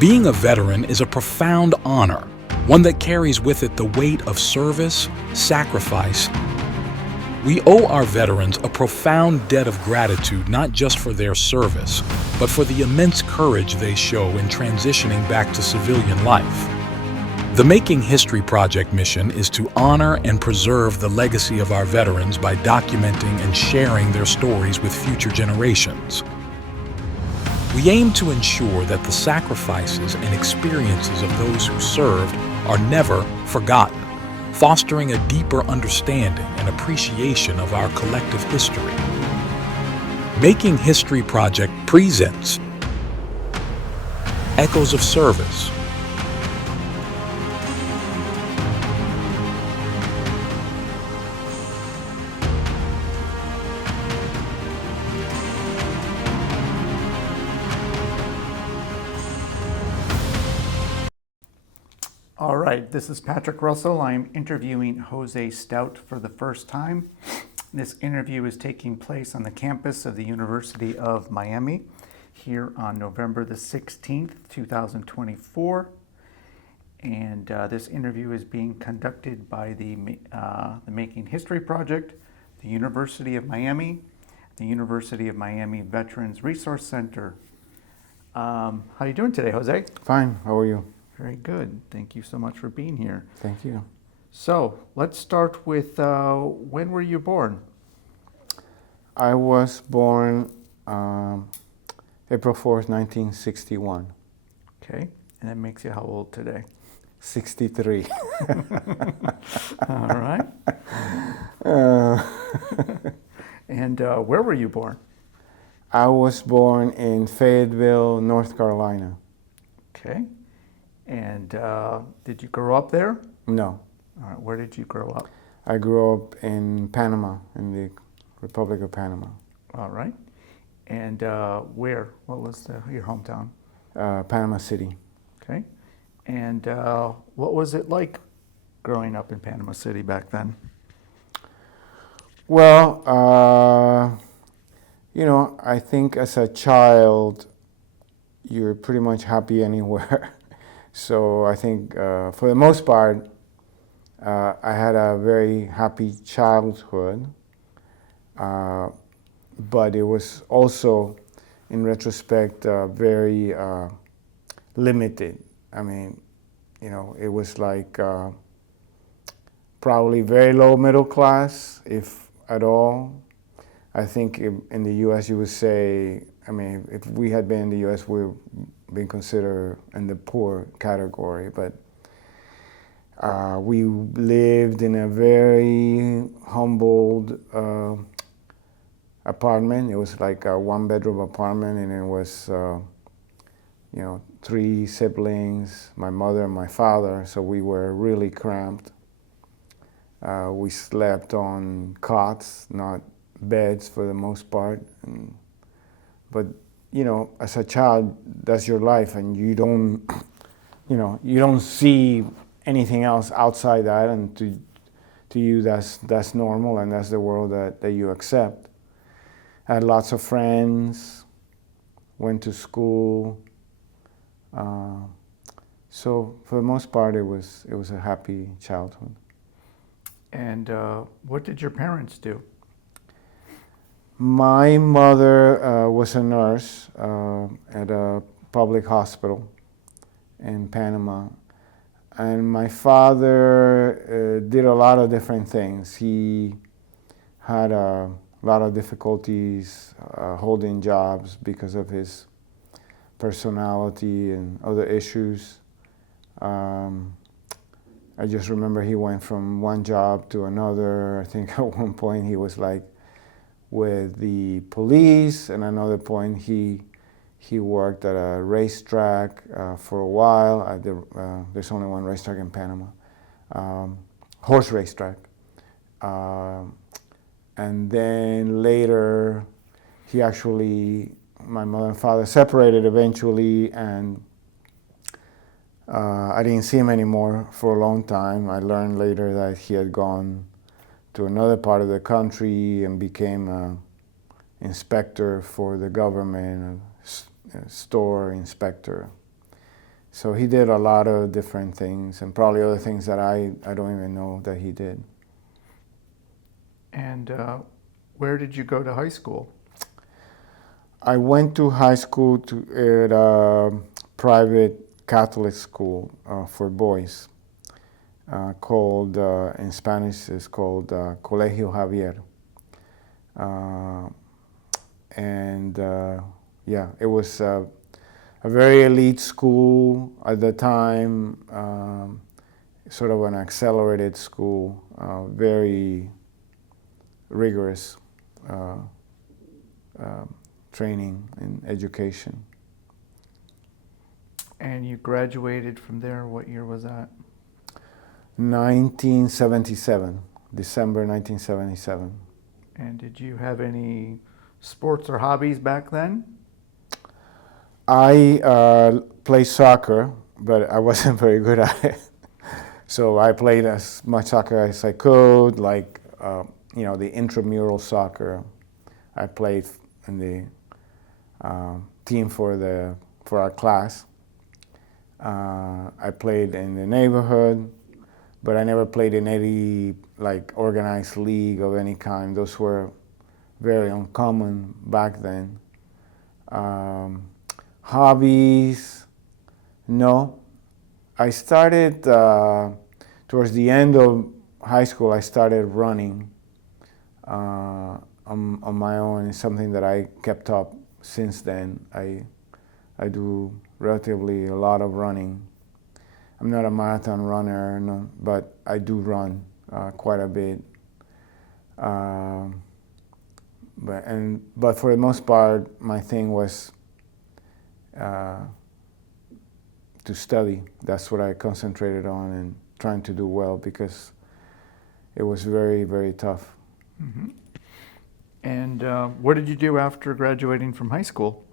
Being a veteran is a profound honor, one that carries with it the weight of service, sacrifice. We owe our veterans a profound debt of gratitude not just for their service, but for the immense courage they show in transitioning back to civilian life. The Making History Project mission is to honor and preserve the legacy of our veterans by documenting and sharing their stories with future generations. We aim to ensure that the sacrifices and experiences of those who served are never forgotten, fostering a deeper understanding and appreciation of our collective history. Making History Project presents Echoes of Service. All right, this is Patrick Russell. I'm interviewing Jose Stoute for the first time. This interview is taking place on the campus of the University of Miami here on November the 16th, 2024. And this interview is being conducted by the Making History Project, the University of Miami, the University of Miami Veterans Resource Center. How are you doing today, Jose? Fine, how are you? Very good. Thank you so much for being here. Thank you. So let's start with when were you born? I was born April 4th, 1961. Okay, and that makes you how old today? 63. All right. And where were you born? I was born in Fayetteville, North Carolina. Okay. And did you grow up there? No. All right. Where did you grow up? I grew up in Panama, in the Republic of Panama. All right. And where? What was your hometown? Panama City. Okay. And what was it like growing up in Panama City back then? Well, I think as a child, you're pretty much happy anywhere. So I think for the most part, I had a very happy childhood, but it was also, in retrospect, very limited. I mean, it was like probably very low middle class, if at all. I think in the U.S. you would say, if we had been in the U.S., we would been considered in the poor category, but we lived in a very humbled apartment. It was like a one-bedroom apartment, and it was, 3 siblings, my mother and my father, so we were really cramped. We slept on cots, not beds for the most part, but as a child, that's your life, and you don't see anything else outside that, and to you that's normal, and that's the world that you accept. I had lots of friends, went to school, so for the most part, it was a happy childhood. And what did your parents do? My mother was a nurse at a public hospital in Panama, and my father did a lot of different things. He had a lot of difficulties holding jobs because of his personality and other issues. I just remember he went from one job to another. I think at one point he was like with the police, and another point he worked at a racetrack for a while. There's only one racetrack in Panama, horse racetrack. And then later, my mother and father separated eventually, and I didn't see him anymore for a long time. I learned later that he had gone to another part of the country and became an inspector for the government, a store inspector. So he did a lot of different things, and probably other things that I don't even know that he did. And where did you go to high school? I went to high school at a private Catholic school for boys, called, in Spanish, it's called Colegio Javier. Yeah, it was a very elite school at the time, sort of an accelerated school, very rigorous training and education. And you graduated from there. What year was that? 1977, December 1977. And did you have any sports or hobbies back then? I played soccer, but I wasn't very good at it. So I played as much soccer as I could, like the intramural soccer. I played in the team for our class. I played in the neighborhood, but I never played in any organized league of any kind. Those were very uncommon back then. Hobbies, no. I started towards the end of high school. I started running on my own. It's something that I kept up since then. I do relatively a lot of running. I'm not a marathon runner, no, but I do run quite a bit. But for the most part, my thing was to study. That's what I concentrated on and trying to do well, because it was very, very tough. Mm-hmm. And what did you do after graduating from high school?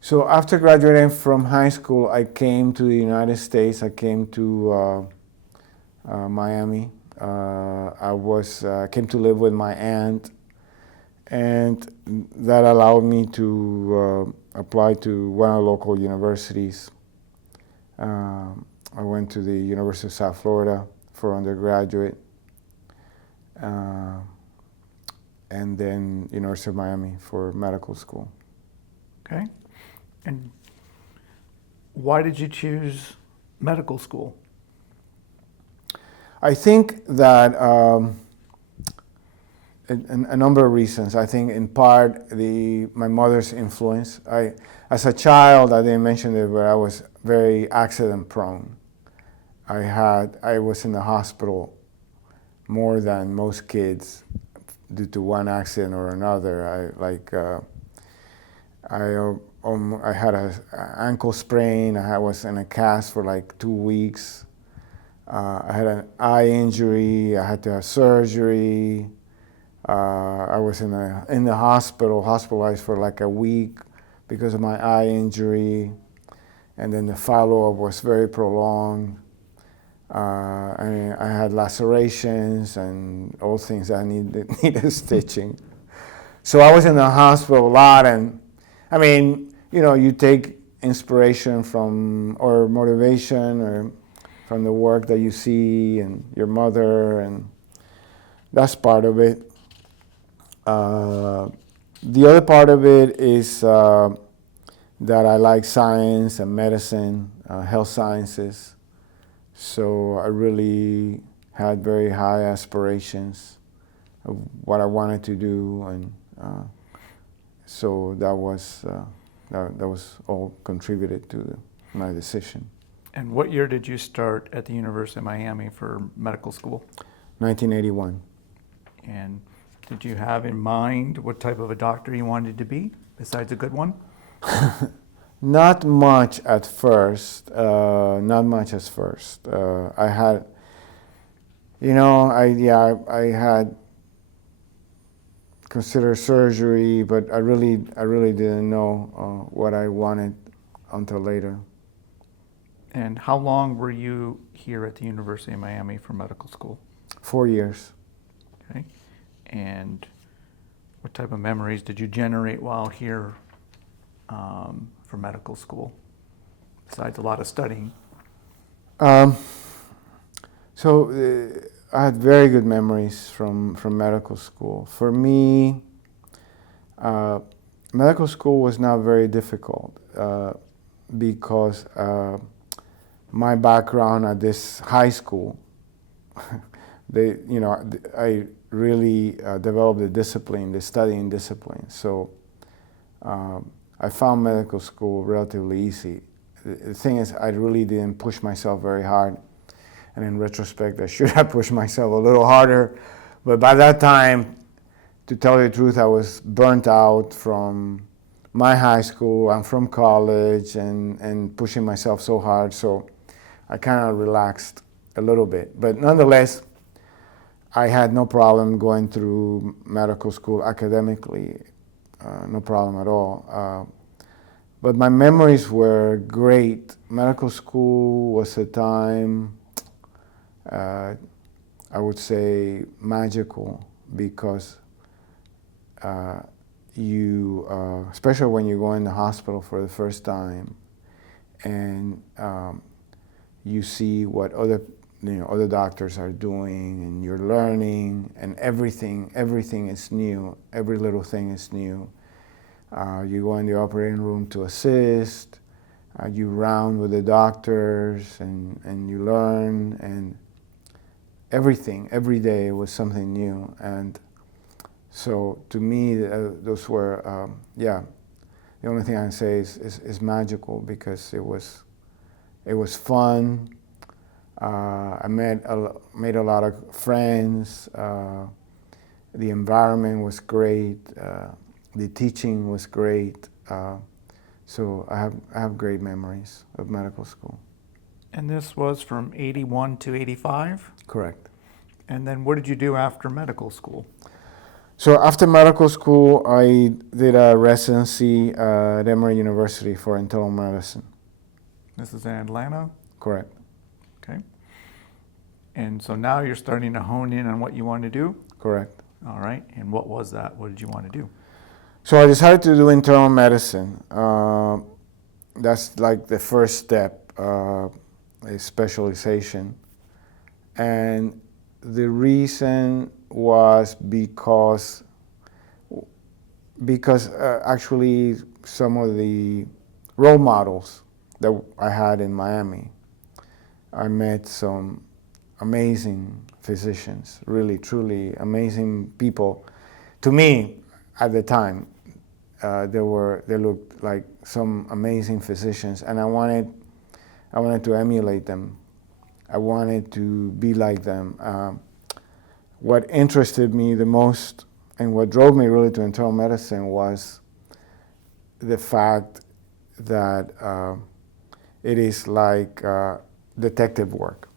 So after graduating from high school, I came to the United States. I came to Miami. I came to live with my aunt, and that allowed me to apply to one of the local universities. I went to the University of South Florida for undergraduate, and then University of Miami for medical school. Okay. And why did you choose medical school? I think that a number of reasons. I think in part my mother's influence. As a child, I didn't mention it, but I was very accident prone. I was in the hospital more than most kids due to one accident or another. I had an ankle sprain. I was in a cast for 2 weeks. I had an eye injury. I had to have surgery. I was in the hospitalized for a week because of my eye injury, and then the follow-up was very prolonged. I had lacerations and all things that needed stitching. So I was in the hospital a lot, and you take inspiration from or motivation or from the work that you see and your mother, and that's part of it. The other part of it is that I like science and medicine, health sciences. So I really had very high aspirations of what I wanted to do, and so that was all contributed to my decision. And what year did you start at the University of Miami for medical school? 1981. And did you have in mind what type of a doctor you wanted to be, besides a good one? Not much at first. I had, I had considered surgery, but I really didn't know what I wanted until later. And how long were you here at the University of Miami for medical school? 4 years. Okay. And what type of memories did you generate while here for medical school? besides a lot of studying? So I had very good memories from medical school. For me, medical school was not very difficult because my background at this high school, I really developed the discipline, the studying discipline. So I found medical school relatively easy. The thing is, I really didn't push myself very hard. And in retrospect, I should have pushed myself a little harder. But by that time, to tell you the truth, I was burnt out from my high school and from college and pushing myself so hard. So I kind of relaxed a little bit. But nonetheless, I had no problem going through medical school academically, no problem at all. But my memories were great. Medical school was a time, I would say, magical because especially when you go in the hospital for the first time and you see what other doctors are doing and you're learning and everything is new, every little thing is new. You go in the operating room to assist, you round with the doctors and you learn, and everything, every day was something new. And so to me, those were, the only thing I can say is magical because it was fun. I made a lot of friends. The environment was great. The teaching was great. So I have great memories of medical school. And this was from 81 to 85? Correct. And then what did you do after medical school? So after medical school, I did a residency at Emory University for internal medicine. This is in Atlanta? Correct. Okay. And so now you're starting to hone in on what you want to do? Correct. All right. And what was that? What did you want to do? So I decided to do internal medicine. That's like the first step, a specialization. And the reason was because actually some of the role models that I had in Miami, I met some amazing physicians, really, truly amazing people. To me, at the time, they looked like some amazing physicians, and I wanted to emulate them. I wanted to be like them. What interested me the most and what drove me really to internal medicine was the fact that it is like detective work.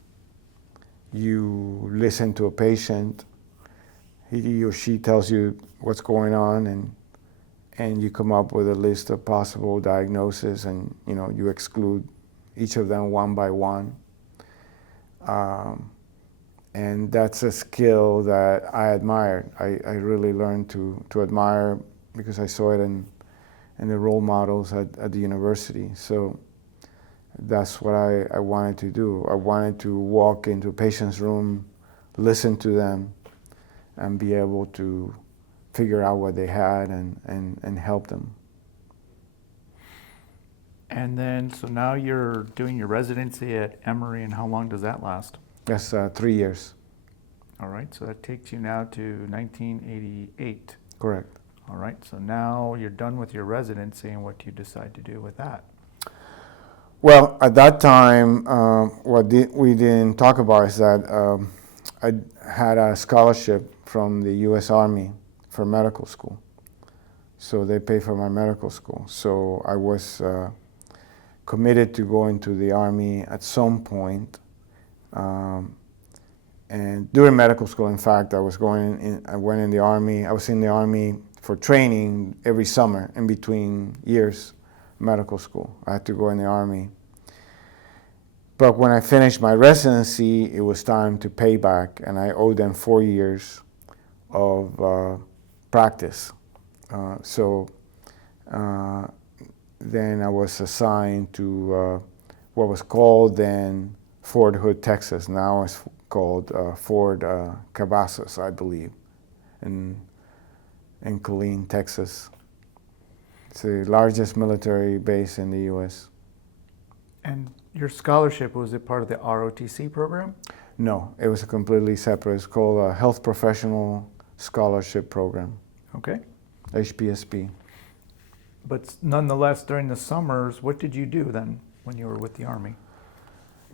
You listen to a patient, he or she tells you what's going on, and you come up with a list of possible diagnoses, and you exclude each of them one by one. And that's a skill that I admired. I really learned to admire because I saw it in the role models at the university. So that's what I wanted to do. I wanted to walk into a patient's room, listen to them, and be able to figure out what they had and help them. And then, so now you're doing your residency at Emory, and how long does that last? That's 3 years. All right, so that takes you now to 1988. Correct. All right, so now you're done with your residency, and what do you decide to do with that? Well, at that time, what we didn't talk about is that I had a scholarship from the U.S. Army for medical school. So they paid for my medical school. So I was committed to go into the Army at some point. And during medical school, in fact, I went in the Army. I was in the Army for training every summer in between years, medical school. I had to go in the Army. But when I finished my residency, it was time to pay back, and I owed them 4 years of practice. So then I was assigned to what was called then Fort Hood, Texas. Now it's called Fort Cavazos, I believe, in Killeen, Texas. It's the largest military base in the U.S. And your scholarship, was it part of the ROTC program? No, it was a completely separate. It's called a Health Professional Scholarship Program, Okay. HPSP. But nonetheless, during the summers, what did you do then when you were with the Army?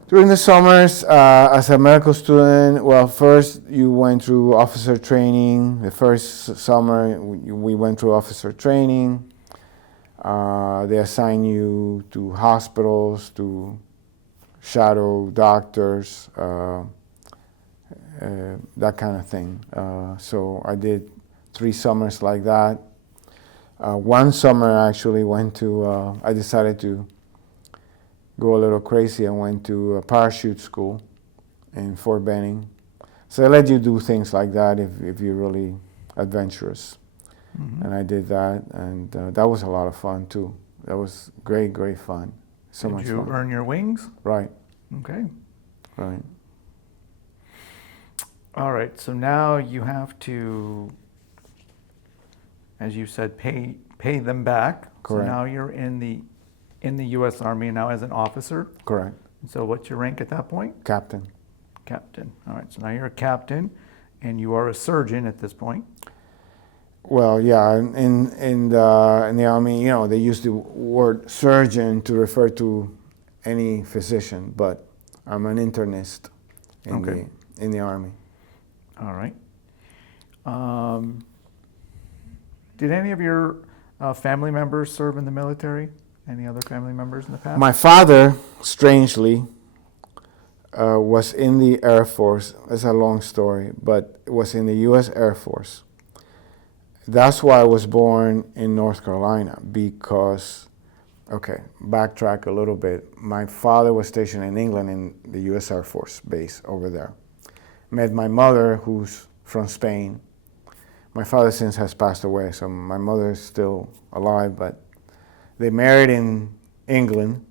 During the summers, as a medical student, well, first you went through officer training. The first summer, we went through officer training. They assign you to hospitals, to shadow doctors, that kind of thing. So I did 3 summers like that. One summer I actually went to, I decided to go a little crazy. I went to a parachute school in Fort Benning. So they let you do things like that if you're really adventurous. Mm-hmm. And I did that, and that was a lot of fun too. That was great, great fun. So much fun. Did you earn your wings? Right. Okay. Right. All right, so now you have to, as you said, pay them back. Correct. So now you're in the U.S. Army now as an officer. Correct. So what's your rank at that point? Captain. Captain. All right, so now you're a captain, and you are a surgeon at this point. Well, yeah, in the Army, you know, they use the word surgeon to refer to any physician, but I'm an internist in the Army. All right. Did any of your family members serve in the military? Any other family members in the past? My father, strangely, was in the Air Force. It's a long story, but it was in the U.S. Air Force. That's why I was born in North Carolina, because, okay, backtrack a little bit. My father was stationed in England in the U.S. Air Force base over there. Met my mother, who's from Spain. My father since has passed away, so my mother is still alive, but they married in England,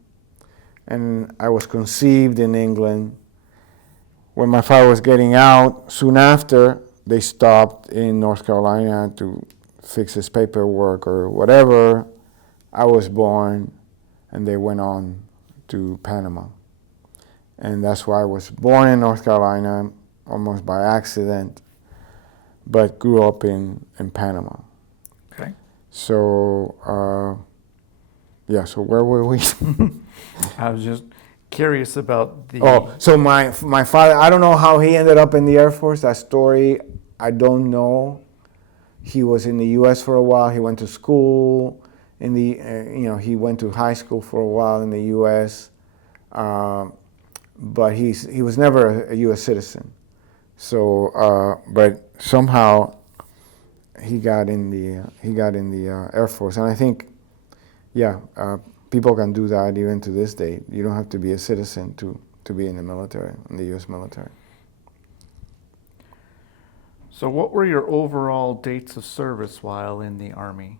and I was conceived in England. When my father was getting out, soon after, they stopped in North Carolina to fix his paperwork or whatever. I was born, and they went on to Panama. And that's why I was born in North Carolina, almost by accident, but grew up in Panama. Okay. So, yeah, so where were we? I was just curious about the... Oh, so my father, I don't know how he ended up in the Air Force. That story, I don't know. He was in the U.S. for a while. He went to school in the, he went to high school for a while in the U.S., but he was never a U.S. citizen. So, but somehow he got in the Air Force, and I think, yeah, people can do that even to this day. You don't have to be a citizen to be in the military, in the U.S. military. So what were your overall dates of service while in the Army?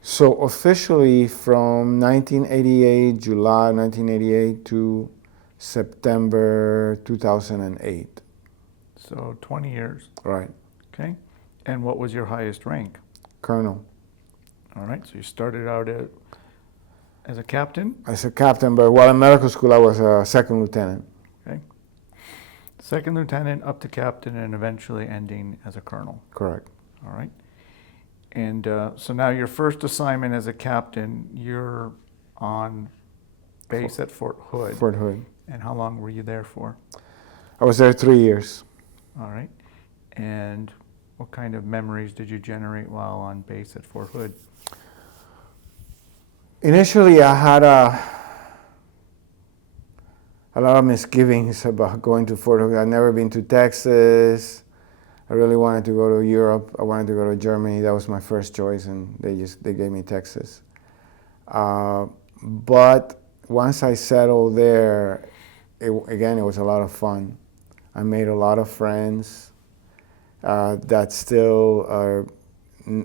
So officially from 1988, July 1988 to September 2008. So 20 years. Right. Okay. And what was your highest rank? Colonel. All right. So you started out as a captain? As a captain, but while in medical school, I was a second lieutenant. Okay. Second lieutenant up to captain and eventually ending as a colonel. Correct. All right. And so now your first assignment as a captain, you're on base at Fort Hood. Fort Hood. And how long were you there for? I was there 3 years. All right. And what kind of memories did you generate while on base at Fort Hood? Initially, I had a lot of misgivings about going to Fort Hood. I'd never been to Texas. I really wanted to go to Europe. I wanted to go to Germany. That was my first choice, and they gave me Texas. But once I settled there, it was a lot of fun. I made a lot of friends that still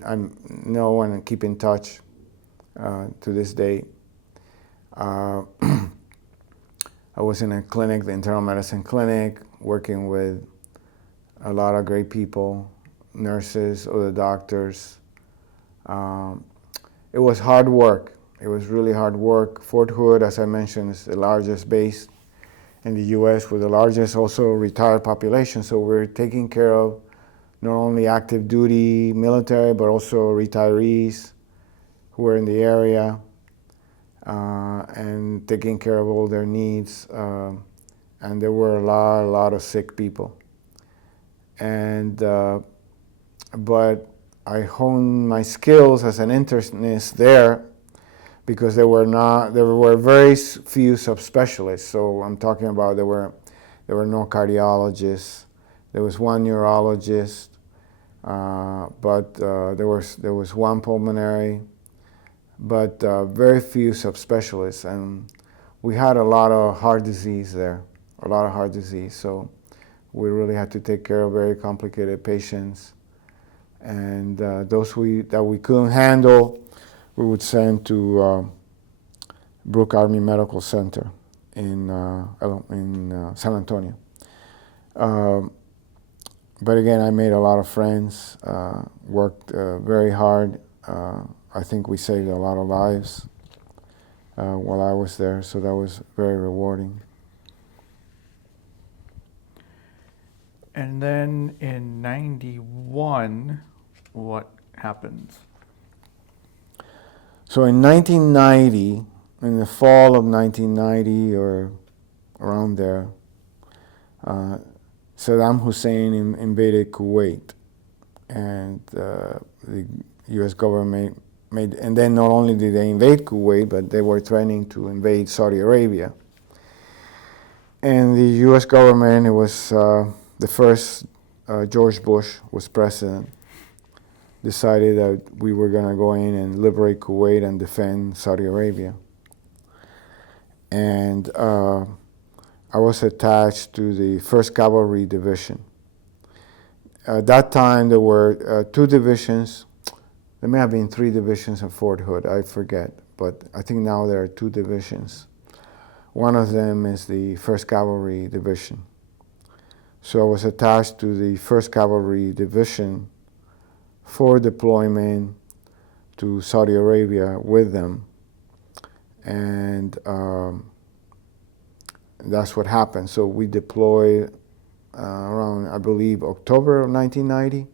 I know and keep in touch to this day. I was in a clinic, the internal medicine clinic, working with a lot of great people, nurses, other doctors. It was hard work. It was really hard work. Fort Hood, as I mentioned, is the largest base in the U.S. with the largest also retired population. So we're taking care of not only active duty military, but also retirees who are in the area, and taking care of all their needs. And there were a lot of sick people. And but I honed my skills as an internist there because there were very few subspecialists. So I'm talking about there were no cardiologists. There was one neurologist, but there was one pulmonary, but very few subspecialists. And we had a lot of heart disease there, a lot of heart disease. So we really had to take care of very complicated patients. And those that we couldn't handle, we would send to Brooke Army Medical Center in San Antonio. But again, I made a lot of friends, worked very hard. I think we saved a lot of lives while I was there, so that was very rewarding. And then in 91, what happens? So in 1990, in the fall of 1990 or around there, Saddam Hussein invaded Kuwait, and the U.S. government made, and then not only did they invade Kuwait, but they were threatening to invade Saudi Arabia. And the U.S. government, it was the first George Bush was president, decided that we were going to go in and liberate Kuwait and defend Saudi Arabia. And I was attached to the First Cavalry Division. At that time, there were 2 divisions. There may have been 3 divisions in Fort Hood, I forget, but I think now there are 2 divisions. One of them is the First Cavalry Division. So I was attached to the First Cavalry Division for deployment to Saudi Arabia with them. And that's what happened. So we deployed around, I believe, October of 1990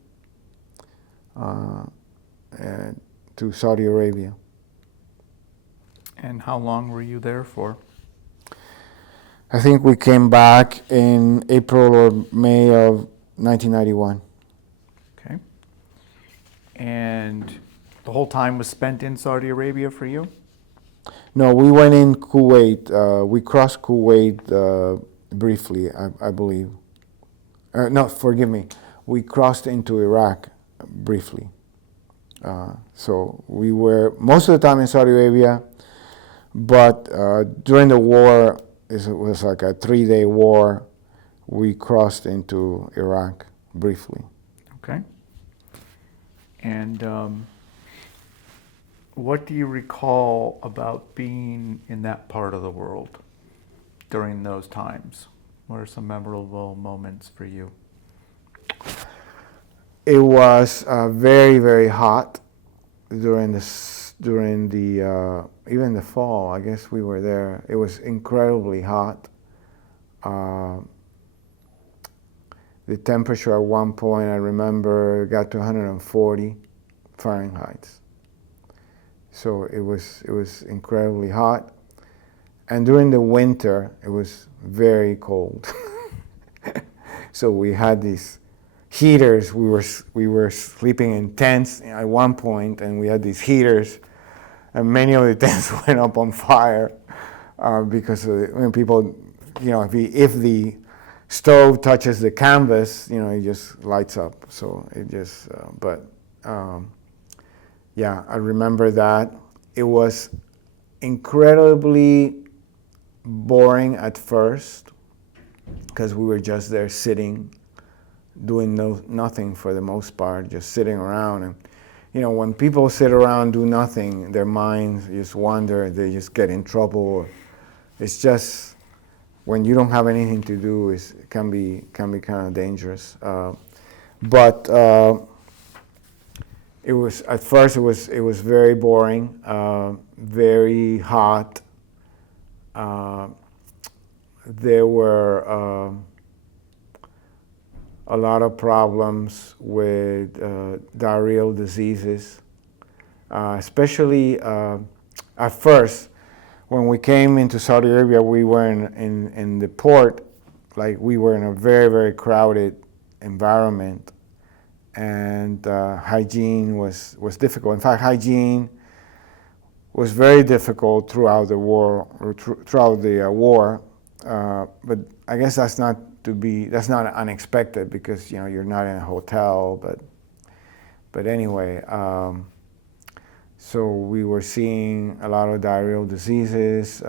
to Saudi Arabia. And how long were you there for? I think we came back in April or May of 1991. Okay. And the whole time was spent in Saudi Arabia for you? No, we went in Kuwait. We crossed Kuwait briefly, I believe. No, forgive me. We crossed into Iraq briefly. So we were most of the time in Saudi Arabia, but during the war, it was like a 3-day war. We crossed into Iraq briefly. Okay. And what do you recall about being in that part of the world during those times? What are some memorable moments for you? It was very, very hot during the even the fall. I guess we were there. It was incredibly hot. The temperature at one point, I remember, got to 140 Fahrenheit. So it was incredibly hot. And during the winter, it was very cold. So we had these heaters. We were sleeping in tents at one point, and we had these heaters, and many of the tents went up on fire because when people, if the stove touches the canvas, it just lights up. So it just, yeah, I remember that. It was incredibly boring at first because we were just there sitting, doing nothing for the most part, just sitting around. And when people sit around, do nothing, their minds just wander, they just get in trouble. It's just when you don't have anything to do, can be kind of dangerous. But it was at first it was very boring, very hot. There were a lot of problems with diarrheal diseases, especially at first. When we came into Saudi Arabia, we were in the port, like we were in a very, very crowded environment, and hygiene was difficult. In fact, hygiene was very difficult throughout the war, but I guess that's not unexpected, because you're not in a hotel, but anyway. So we were seeing a lot of diarrheal diseases,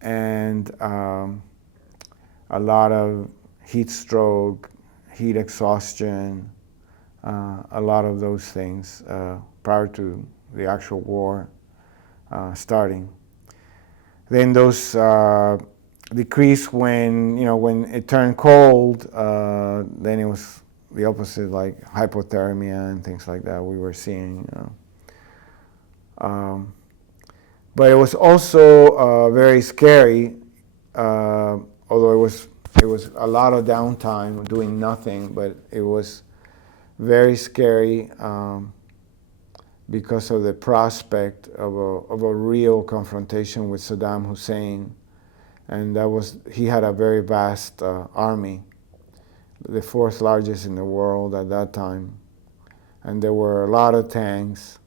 and a lot of heat stroke, heat exhaustion, a lot of those things prior to the actual war starting. Then those decreased when it turned cold. Then it was the opposite, like hypothermia and things like that we were seeing. But it was also very scary, although it was a lot of downtime doing nothing, but it was very scary because of the prospect of a real confrontation with Saddam Hussein. And he had a very vast army, the fourth largest in the world at that time. And there were a lot of tanks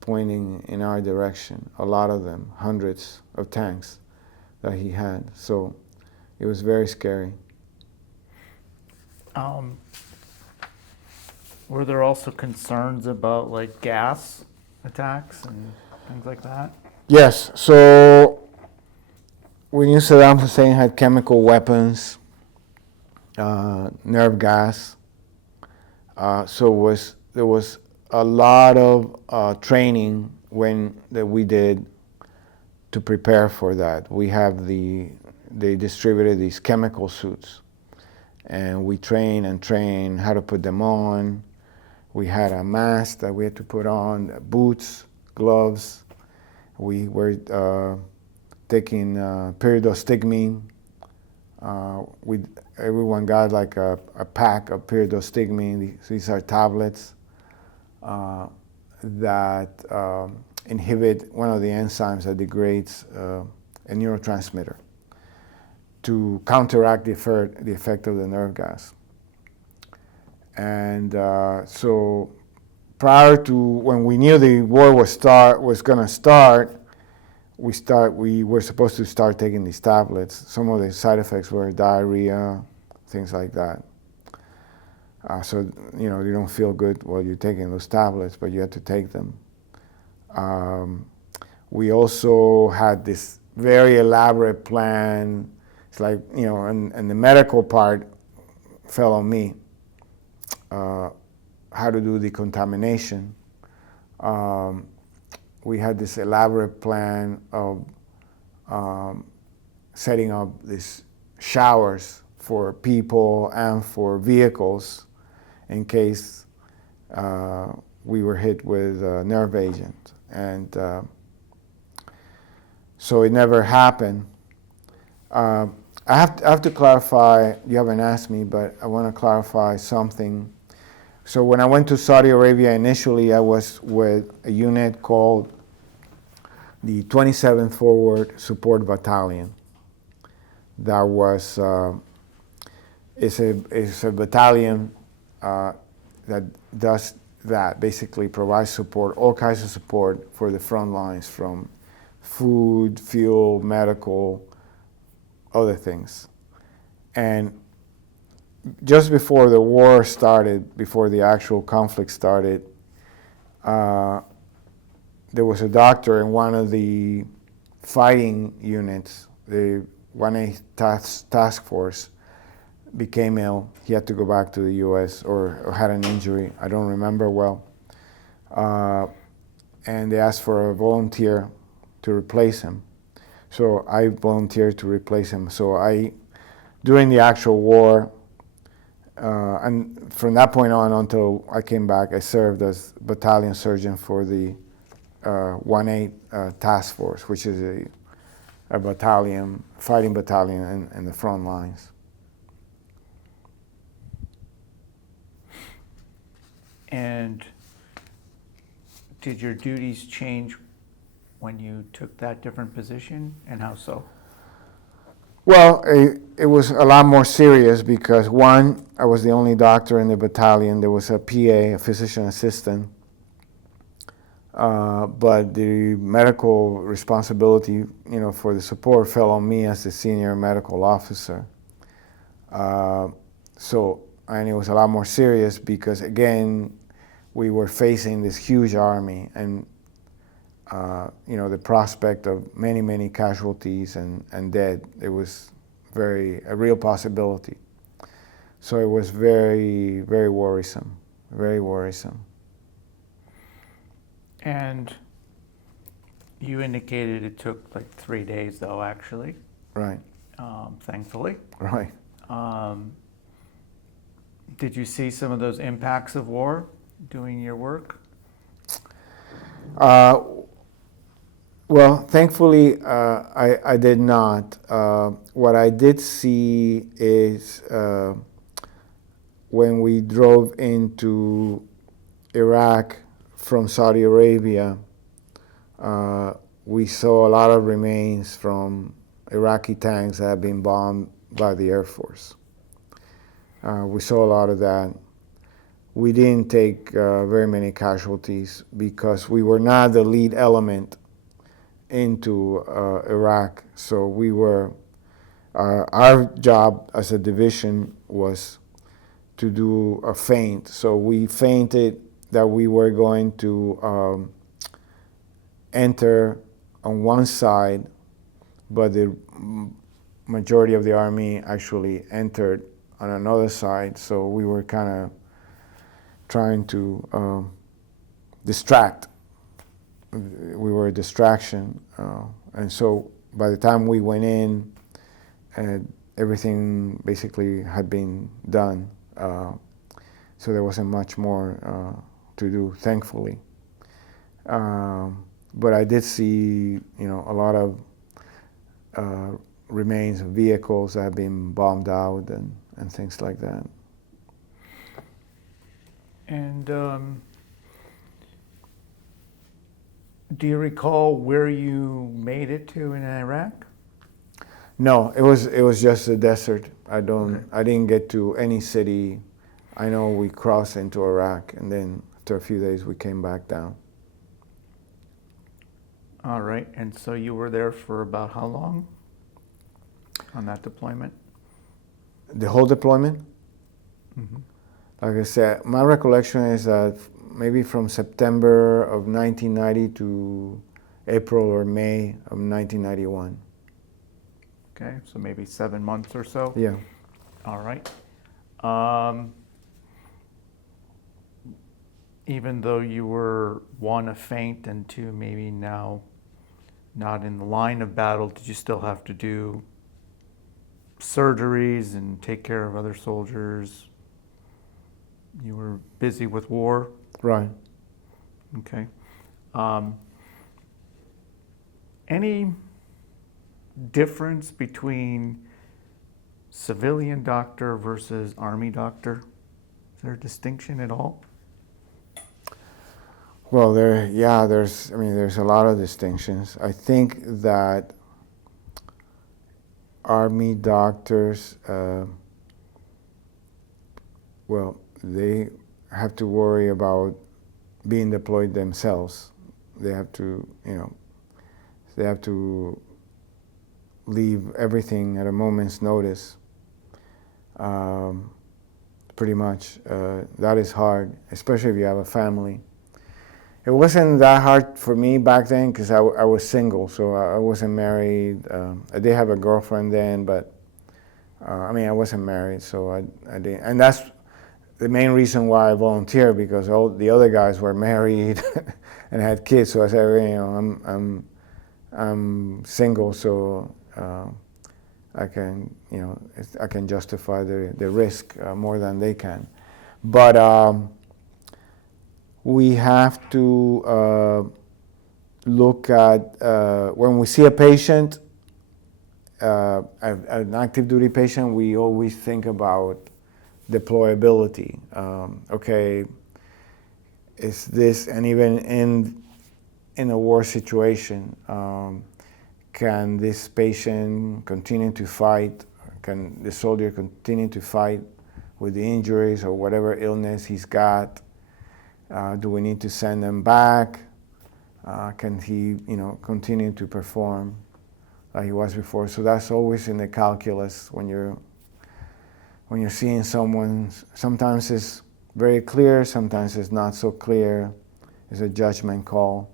pointing in our direction, a lot of them, hundreds of tanks that he had. So it was very scary. Were there also concerns about like gas attacks and things like that? Yes, so we knew Saddam Hussein had chemical weapons, nerve gas. So there was a lot of training that we did to prepare for that. They distributed these chemical suits, and we trained how to put them on. We had a mask that we had to put on, boots, gloves. We were taking pyridostigmine. Everyone got like a pack of pyridostigmine. These are tablets that inhibit one of the enzymes that degrades a neurotransmitter to counteract the effect of the nerve gas. And so prior to when we knew the war was going to start, we were supposed to start taking these tablets. Some of the side effects were diarrhea, things like that. So you don't feel good while you're taking those tablets, but you have to take them. We also had this very elaborate plan. It's like, and the medical part fell on me. How to do decontamination. We had this elaborate plan of setting up these showers for people and for vehicles in case we were hit with a nerve agent. And so it never happened. I have to clarify, you haven't asked me, but I want to clarify something. So when I went to Saudi Arabia initially, I was with a unit called the 27th Forward Support Battalion. That was it's a battalion that does that, basically provides support, all kinds of support for the front lines, from food, fuel, medical, other things. And just before the war started, before the actual conflict started, there was a doctor in one of the fighting units, the 1A task force, became ill. He had to go back to the U.S. or had an injury. I don't remember well. And they asked for a volunteer to replace him. So I volunteered to replace him. So during the actual war, and from that point on until I came back, I served as Battalion Surgeon for the 1-8 Task Force, which is a battalion, fighting battalion in the front lines. And did your duties change when you took that different position, and how so? Well, it was a lot more serious because, one, I was the only doctor in the battalion. There was a PA, a physician assistant, but the medical responsibility, for the support fell on me as the senior medical officer. And it was a lot more serious because, again, we were facing this huge army, and the prospect of many, many casualties and dead, it was a real possibility. So it was very, very worrisome, very worrisome. And you indicated it took like 3 days, though, actually. Right. Thankfully. Right. Did you see some of those impacts of war doing your work? Well, thankfully, I did not. What I did see is when we drove into Iraq from Saudi Arabia, we saw a lot of remains from Iraqi tanks that had been bombed by the Air Force. We saw a lot of that. We didn't take very many casualties because we were not the lead element into Iraq. So we were, our job as a division was to do a feint. So we feinted that we were going to enter on one side, but the majority of the army actually entered on another side. So we were kind of trying to distract. We were a distraction, and so by the time we went in, everything basically had been done. So there wasn't much more to do, thankfully. But I did see, a lot of remains of vehicles that had been bombed out and things like that. And do you recall where you made it to in Iraq? No, it was just a desert. I didn't get to any city. I know we crossed into Iraq, and then after a few days we came back down. All right, and so you were there for about how long on that deployment? The whole deployment? Mm-hmm. Like I said, my recollection is that maybe from September of 1990 to April or May of 1991. Okay, so maybe 7 months or so? Yeah. All right. Even though you were, one, a feint, and two, maybe now not in the line of battle, did you still have to do surgeries and take care of other soldiers? You were busy with war? Right. Okay. Any difference between civilian doctor versus army doctor? Is there a distinction at all? Well, there's a lot of distinctions. I think that army doctors, they have to worry about being deployed themselves. They have to, leave everything at a moment's notice. Pretty much, that is hard, especially if you have a family. It wasn't that hard for me back then because I was single, so I wasn't married. I did have a girlfriend then, but I wasn't married, so I didn't. And that's the main reason why I volunteered, because all the other guys were married and had kids. So I said, I'm single, so I can, I can justify the risk more than they can. But we have to look at, when we see a patient, an active duty patient, we always think about deployability. Okay, is this, and even in a war situation, can this patient continue to fight? Can the soldier continue to fight with the injuries or whatever illness he's got? Do we need to send him back? Can he, continue to perform like he was before? So that's always in the calculus when you're seeing someone. Sometimes it's very clear, sometimes it's not so clear. It's a judgment call.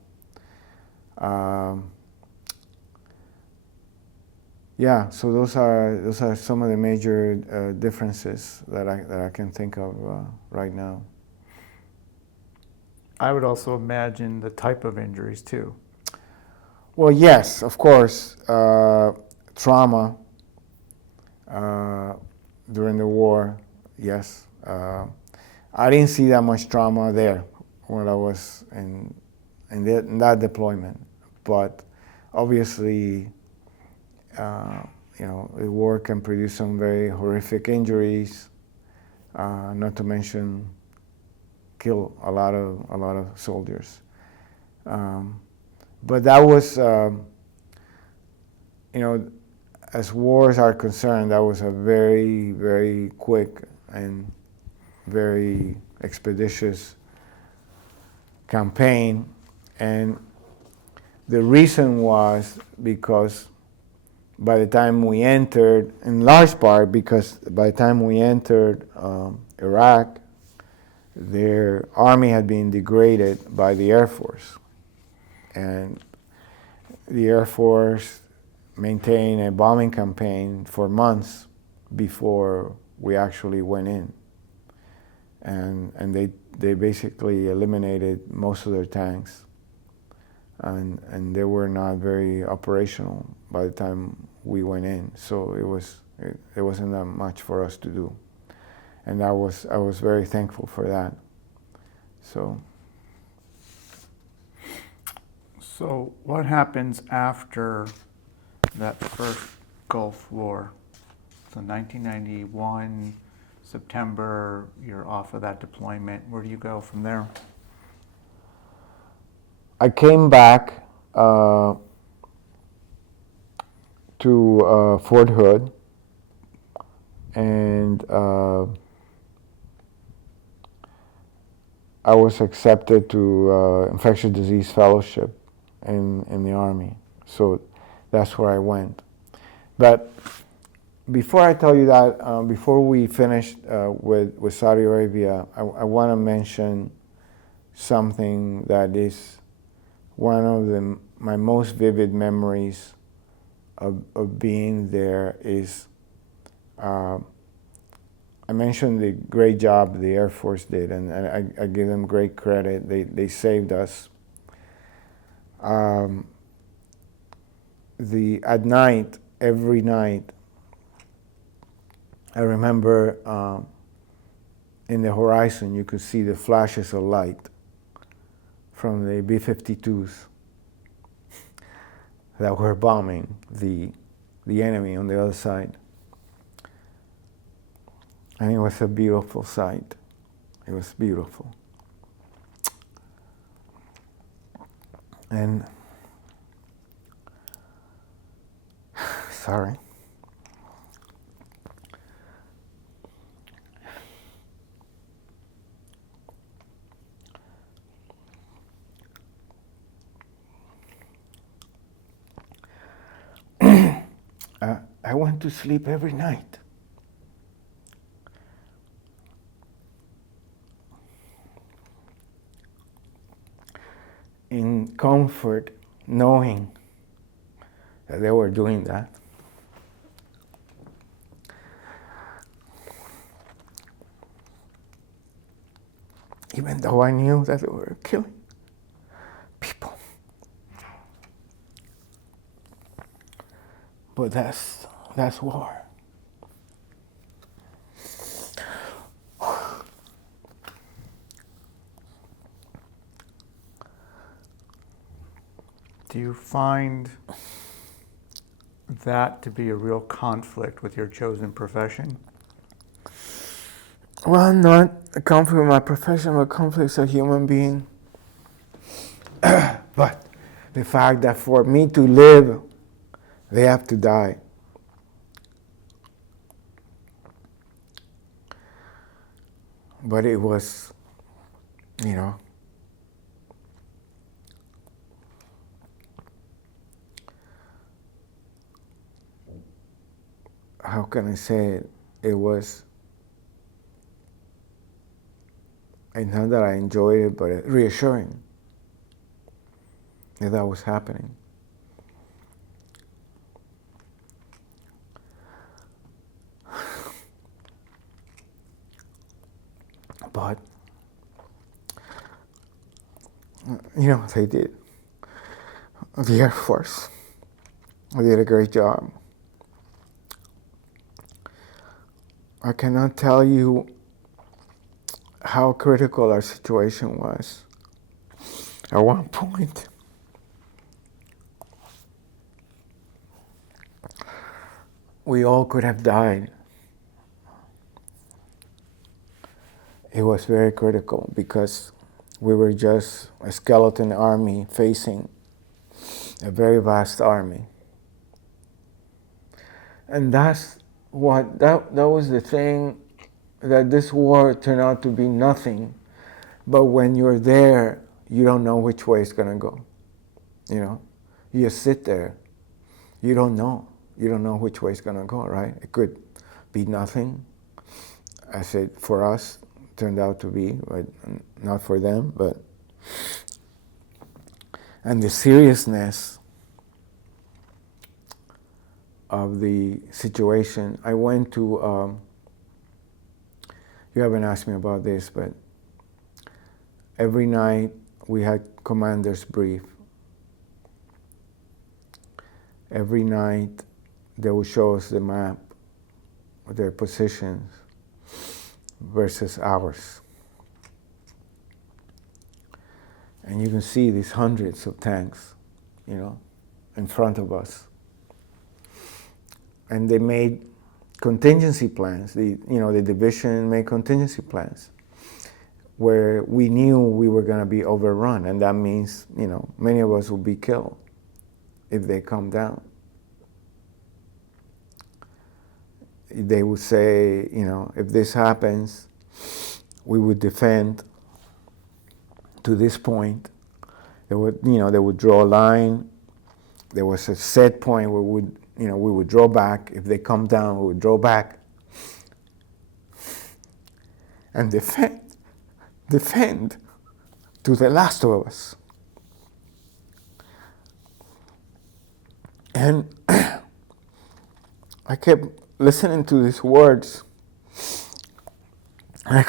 Yeah, so those are some of the major differences that I can think of right now. I would also imagine the type of injuries too. Well, yes, of course. Trauma during the war, yes. I didn't see that much trauma there when I was in that deployment, but obviously, the war can produce some very horrific injuries, not to mention kill a lot of soldiers. But that was, as wars are concerned, that was a very, very quick and very expeditious campaign. And the reason was because by the time we entered, in large part because by the time we entered Iraq, their army had been degraded by the Air Force. And the Air Force maintained a bombing campaign for months before we actually went in. And they basically eliminated most of their tanks. And they were not very operational by the time we went in. So it wasn't that much for us to do. And I was very thankful for that. So what happens after that first Gulf War? So 1991, September, you're off of that deployment. Where do you go from there? I came back to Fort Hood, and I was accepted to infectious disease fellowship in the Army. So that's where I went. But before I tell you that, before we finish with Saudi Arabia, I want to mention something that is one of my most vivid memories of being there is, I mentioned the great job the Air Force did, and I give them great credit. They saved us. At night, every night, I remember in the horizon you could see the flashes of light from the B-52s that were bombing the enemy on the other side. And it was a beautiful sight. It was beautiful. And sorry. I went to sleep every night. In comfort, knowing that they were doing that. Even though I knew that they were killing people. But that's war. Do you find that to be a real conflict with your chosen profession? Well, not a conflict with my profession, but conflict as a human being. But the fact that for me to live, they have to die. But it was, you know, how can I say it? It was, it's not that I enjoyed it, but reassuring that was happening. But, you know, they did. The Air Force, they did a great job. I cannot tell you how critical our situation was. At one point, we all could have died. It was very critical because we were just a skeleton army facing a very vast army. And that was the thing, that this war turned out to be nothing. But when you're there, you don't know which way it's going to go. You know, you just sit there. You don't know. You don't know which way it's going to go, right? It could be nothing, as it for us turned out to be, but not for them. But and the seriousness of the situation. I went to. You haven't asked me about this, but every night we had commander's brief. Every night they would show us the map of their positions versus ours. And you can see these hundreds of tanks, you know, in front of us. And they made contingency plans. The division made contingency plans where we knew we were going to be overrun, and that means, you know, many of us will be killed if they come down. They would say, you know, if this happens, we would defend to this point. They would draw a line. There was a set point where we would draw back. If they come down, we would draw back and defend to the last of us. And I kept listening to these words. I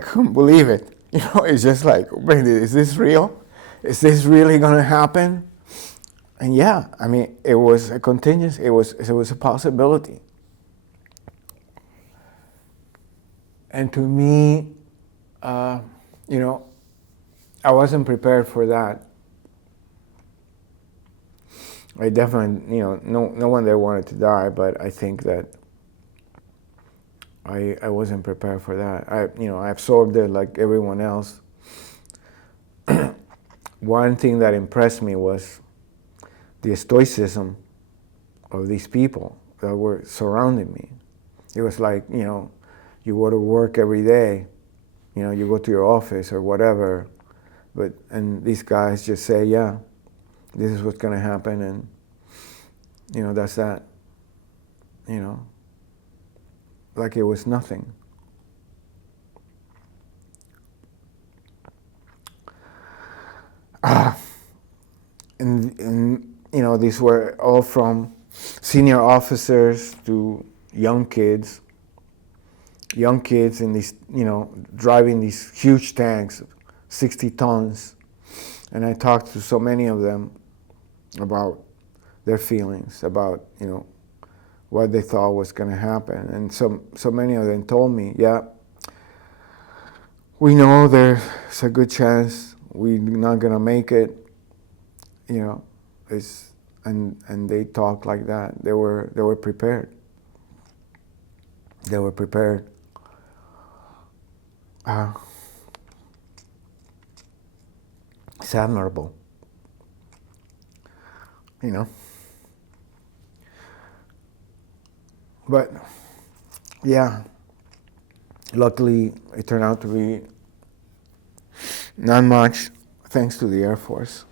couldn't believe it. You know, it's just like, is this real? Is this really going to happen? And yeah, I mean, it was a contingency. It was a possibility. And to me, you know, I wasn't prepared for that. I definitely, you know, no one there wanted to die, but I think that I wasn't prepared for that. I absorbed it like everyone else. One thing that impressed me was the stoicism of these people that were surrounding me. It was like, you know, you go to work every day, you know, you go to your office or whatever, and these guys just say, yeah, this is what's going to happen, and, you know, that's that, you know, like it was nothing. And you know, these were all from senior officers to young kids in these, you know, driving these huge tanks, 60 tons. And I talked to so many of them about their feelings about, what they thought was going to happen. And so many of them told me, yeah, we know there's a good chance we're not going to make it, and they talked like that. They were prepared. They were prepared. It's admirable, But yeah, luckily it turned out to be not much, thanks to the Air Force.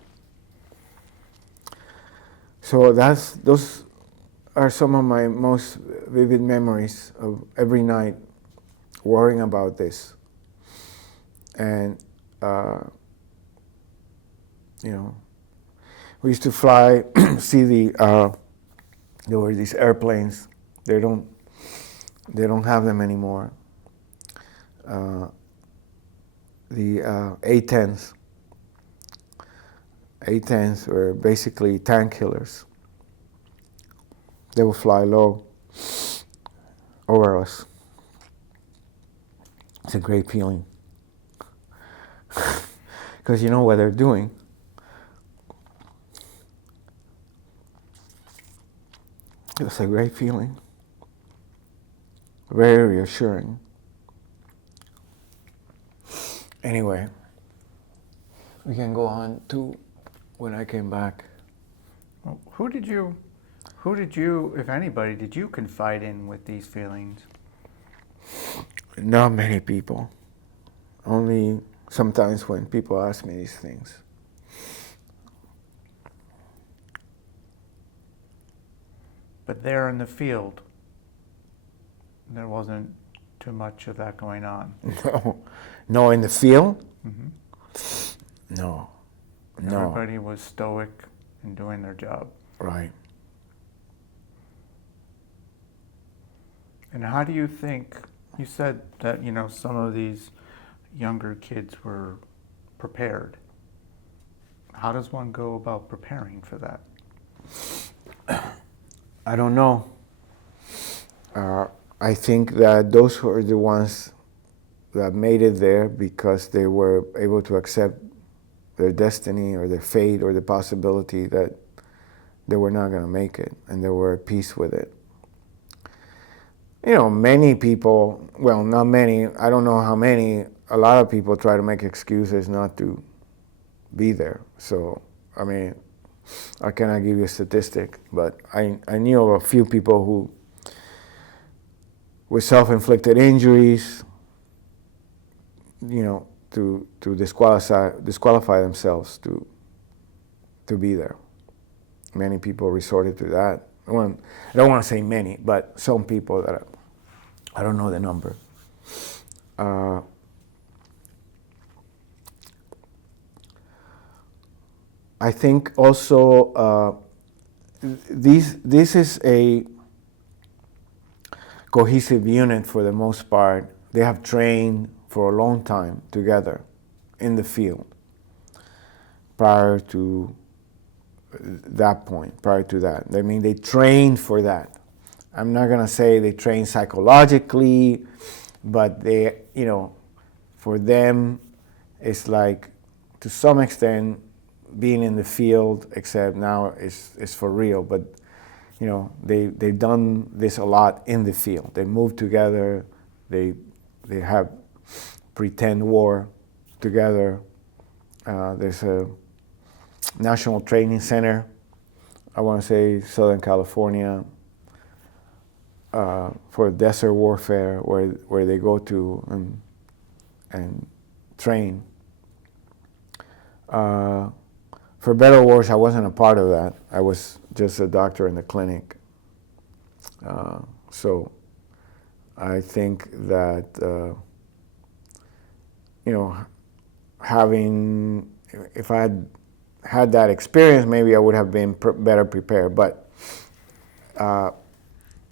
So those are some of my most vivid memories of every night worrying about this. And we used to fly, see there were these airplanes. They don't have them anymore. The A-10s. A-10s were basically tank killers. They would fly low over us. It's a great feeling. Because you know what they're doing. It was a great feeling. Very reassuring. Anyway, we can go on to when I came back. Well, who did you, if anybody, did you confide in with these feelings? Not many people. Only sometimes when people ask me these things. But there in the field, there wasn't too much of that going on. No, in the field? Mm-hmm. No. Everybody was stoic in doing their job. Right. And how do you think, you said that, some of these younger kids were prepared. How does one go about preparing for that? I don't know. I think that those were the ones that made it there because they were able to accept their destiny or their fate or the possibility that they were not going to make it, and they were at peace with it. Many people, well, not many, I don't know how many, a lot of people try to make excuses not to be there. So, I cannot give you a statistic, but I knew of a few people who, with self-inflicted injuries, to disqualify themselves to be there. Many people resorted to that. I don't want to say many, but some people that I don't know the number. I think also this is a cohesive unit for the most part. They have trained for a long time together in the field prior to that. They trained for that. I'm not going to say they train psychologically, but they, for them, it's like, to some extent, being in the field, except now is for real. But, they've done this a lot in the field. They move together. They have pretend war together. There's a national training center, I want to say Southern California, for desert warfare, where they go to and train. For better or worse, I wasn't a part of that. I was just a doctor in the clinic. So I think that, if I had that experience, maybe I would have been better prepared. But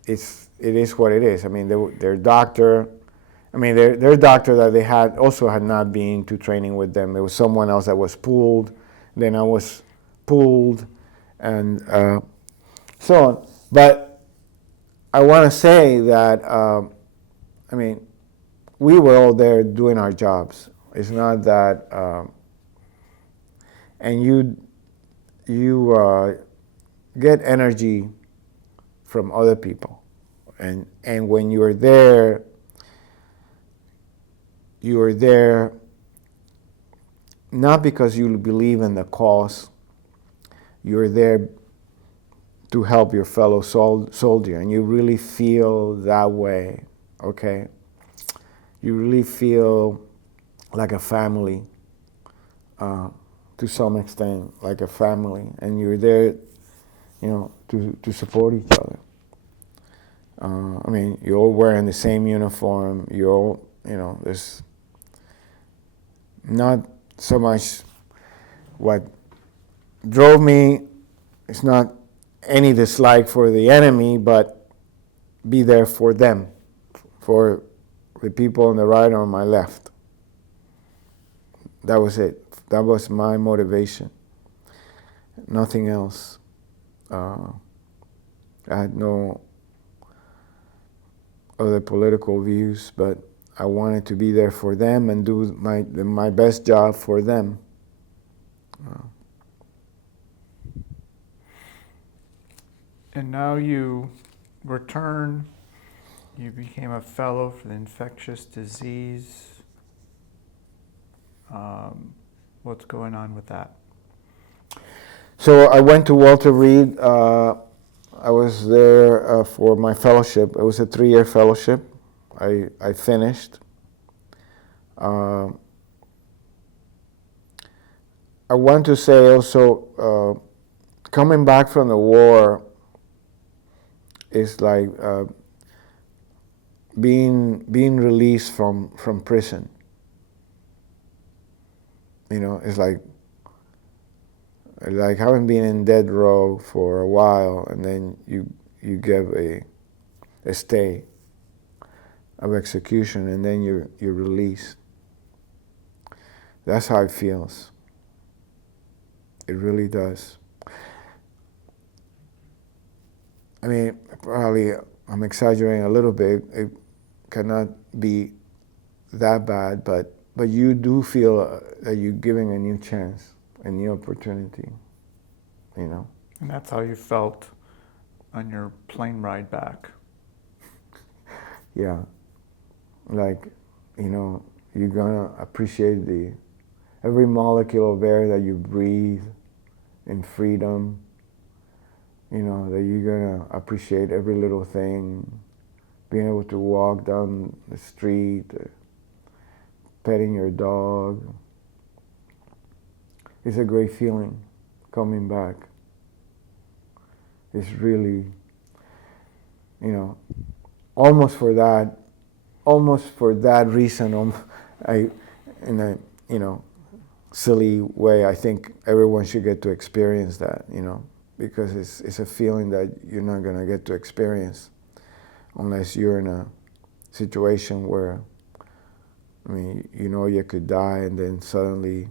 it is what it is. Their doctor, their doctor that they had also had not been to training with them. There was someone else that was pulled. Then I was pulled, and so on. But I want to say that, I mean, we were all there doing our jobs. It's not that, and you get energy from other people, and when you are there not because you believe in the cause. You're there to help your fellow soldier, and you really feel that way, okay? You really feel like a family, to some extent, like a family, and you're there, to support each other. I mean, you're all wearing the same uniform. You're all, there's not so much what drove me. It's not any dislike for the enemy, but be there for them, for the people on the right or on my left. That was it. That was my motivation. Nothing else. I had no other political views, but I wanted to be there for them and do my best job for them. And now you return, you became a fellow for the infectious disease. What's going on with that? So I went to Walter Reed. I was there for my fellowship. It was a 3-year fellowship. I finished. I want to say also, coming back from the war is like being released from prison. It's like having been in death row for a while, and then you give a stay of execution, and then you're released. That's how it feels. It really does. I mean, probably I'm exaggerating a little bit. It cannot be that bad, but you do feel that you're giving a new chance, a new opportunity, And that's how you felt on your plane ride back. Yeah. Like, you're gonna appreciate every molecule of air that you breathe in freedom, that you're gonna appreciate every little thing, being able to walk down the street, petting your dog. It's a great feeling coming back. It's really, almost for that reason, in a silly way, I think everyone should get to experience that, because it's a feeling that you're not going to get to experience unless you're in a situation where, you could die, and then suddenly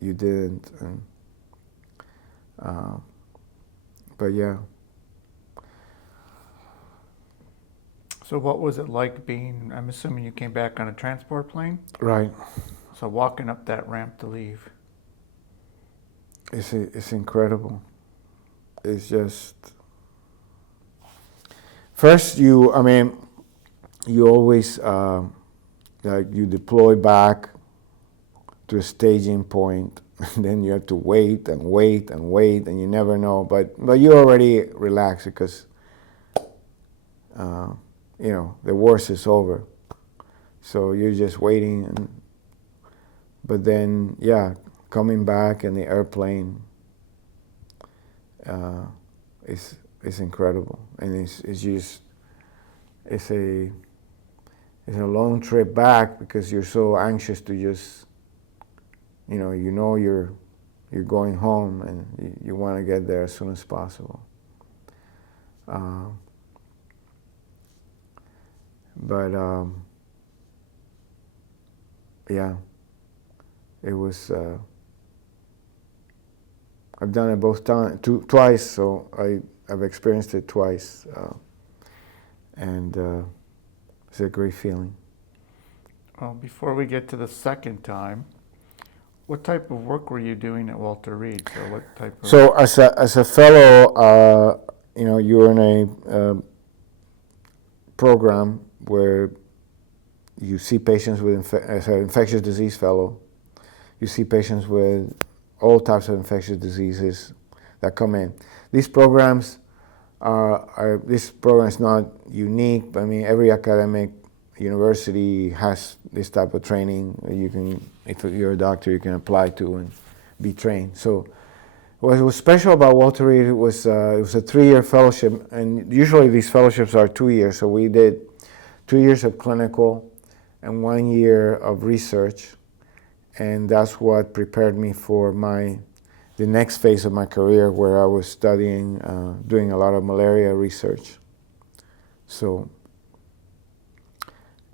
you didn't. And, but yeah. So what was it like I'm assuming you came back on a transport plane? Right. So walking up that ramp to leave. It's incredible. It's just, first you always, you deploy back to a staging point, and then you have to wait and wait and wait, and you never know, but you already relax because, the worst is over. So you're just waiting, but then, coming back in the airplane is incredible, and it's a long trip back because you're so anxious to just, you're going home, and you want to get there as soon as possible. But it was I've done it both twice, so I've experienced it twice, and it's a great feeling. Well, before we get to the second time, what type of work were you doing at Walter Reed? So what type of... So as a fellow, you're in a program where you see patients with, as an infectious disease fellow, you see patients with all types of infectious diseases that come in. These programs this program is not unique, but I mean every academic university has this type of training. You can, if you're a doctor, you can apply to and be trained. So what was special about Walter Reed was it was a 3-year fellowship, and usually these fellowships are 2 years. So we did 2 years of clinical and 1 year of research, and that's what prepared me for the next phase of my career, where I was studying, doing a lot of malaria research. So,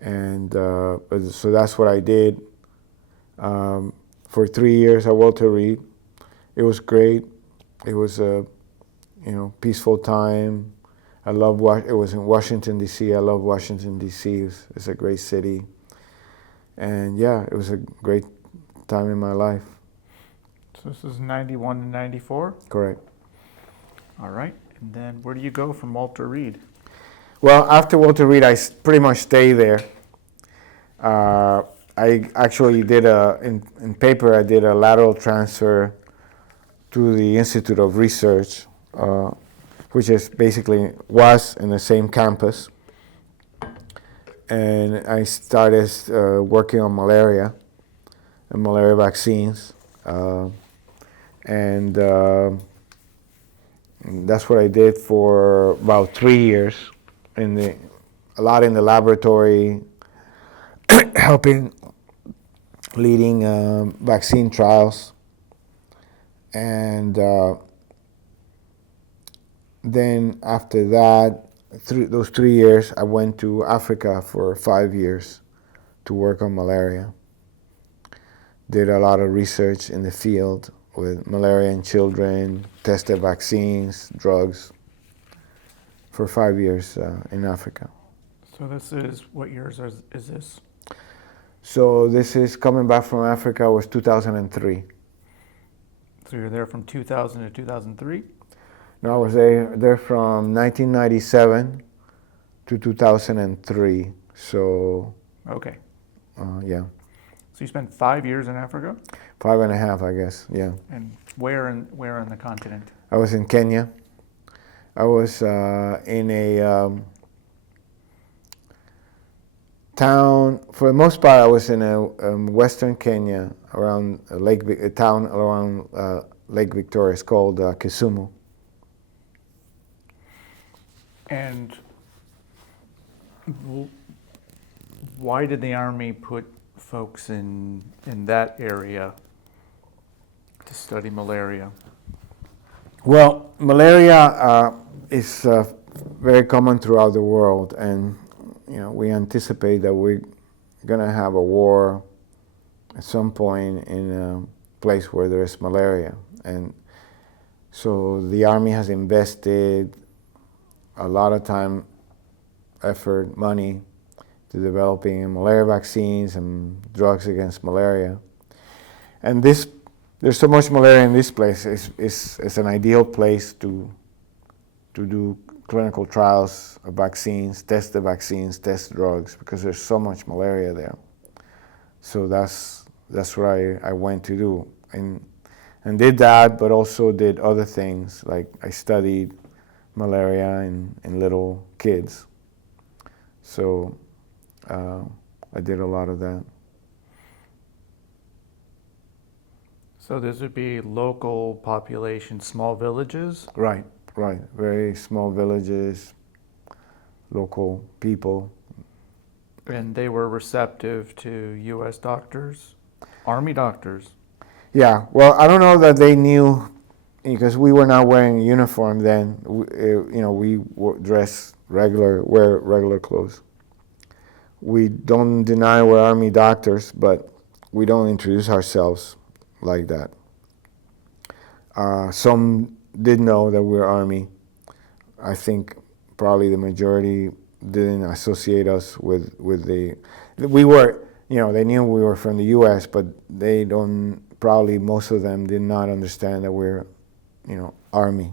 and so that's what I did for 3 years at Walter Reed. It was great. It was a peaceful time. I love it was in Washington D.C. I love Washington D.C. It's a great city, and yeah, it was a great time in my life. So this is 91 and 94? Correct. All right. And then where do you go from Walter Reed? Well, after Walter Reed, I pretty much stayed there. I actually did in paper, I did a lateral transfer to the Institute of Research, which is basically was in the same campus. And I started working on malaria and malaria vaccines. And that's what I did for about 3 years, a lot in the laboratory, helping, leading vaccine trials. And then after that, those 3 years, I went to Africa for 5 years to work on malaria. Did a lot of research in the field with malaria in children, tested vaccines, drugs for 5 years in Africa. So this is, what years is this? So this is coming back from Africa was 2003. So you're there from 2000 to 2003? No, I was there from 1997 to 2003. So, okay. Yeah. So you spent 5 years in Africa? 5.5, I guess, yeah. And where in the continent? I was in Kenya. I was in a town, for the most part I was in a western Kenya, around a town around Lake Victoria. It's called Kisumu. And why did the Army put folks in that area to study malaria? Well, malaria is very common throughout the world, and we anticipate that we're going to have a war at some point in a place where there is malaria. And so the Army has invested a lot of time, effort, money to developing malaria vaccines and drugs against malaria. And there's so much malaria in this place. It's an ideal place to do clinical trials of vaccines, test the vaccines, test drugs, because there's so much malaria there. So that's what I went to do, and did that, but also did other things, like I studied malaria in little kids. So I did a lot of that. So this would be local population, small villages? Right. Very small villages, local people. And they were receptive to U.S. doctors, Army doctors? Yeah, well, I don't know that they knew, because we were not wearing a uniform then. We wear regular clothes. We don't deny we're Army doctors, but we don't introduce ourselves like that. Some did know that we were Army. I think probably the majority didn't associate us with the. We were, they knew we were from the U.S., but they don't. Probably most of them did not understand that we're, Army.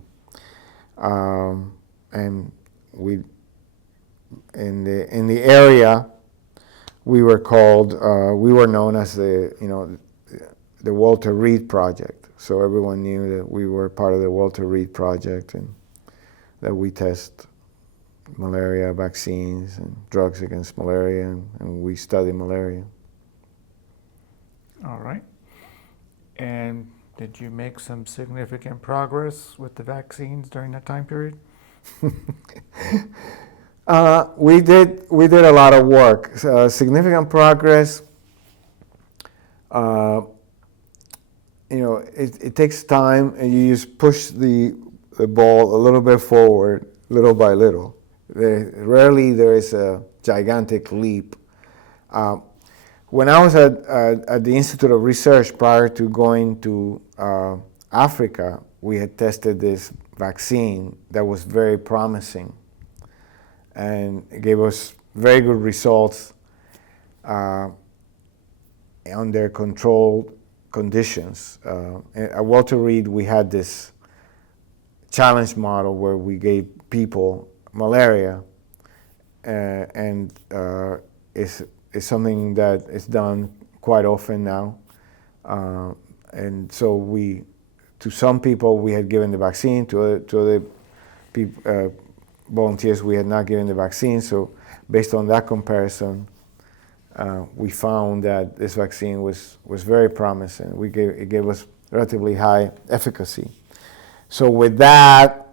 And we, in the area, we were called. We were known as the Walter Reed Project. So everyone knew that we were part of the Walter Reed Project and that we test malaria vaccines and drugs against malaria, and we study malaria. All right. And did you make some significant progress with the vaccines during that time period? We did a lot of work. Significant progress. It takes time, and you just push the ball a little bit forward, little by little. Rarely there is a gigantic leap. When I was at the Institute of Research prior to going to Africa, we had tested this vaccine that was very promising, and it gave us very good results under controlled conditions. At Walter Reed, we had this challenge model where we gave people malaria, and it's something that is done quite often now. And so to some people, we had given the vaccine. To other people, volunteers, we had not given the vaccine. So based on that comparison, we found that this vaccine was very promising. It gave us relatively high efficacy. So with that,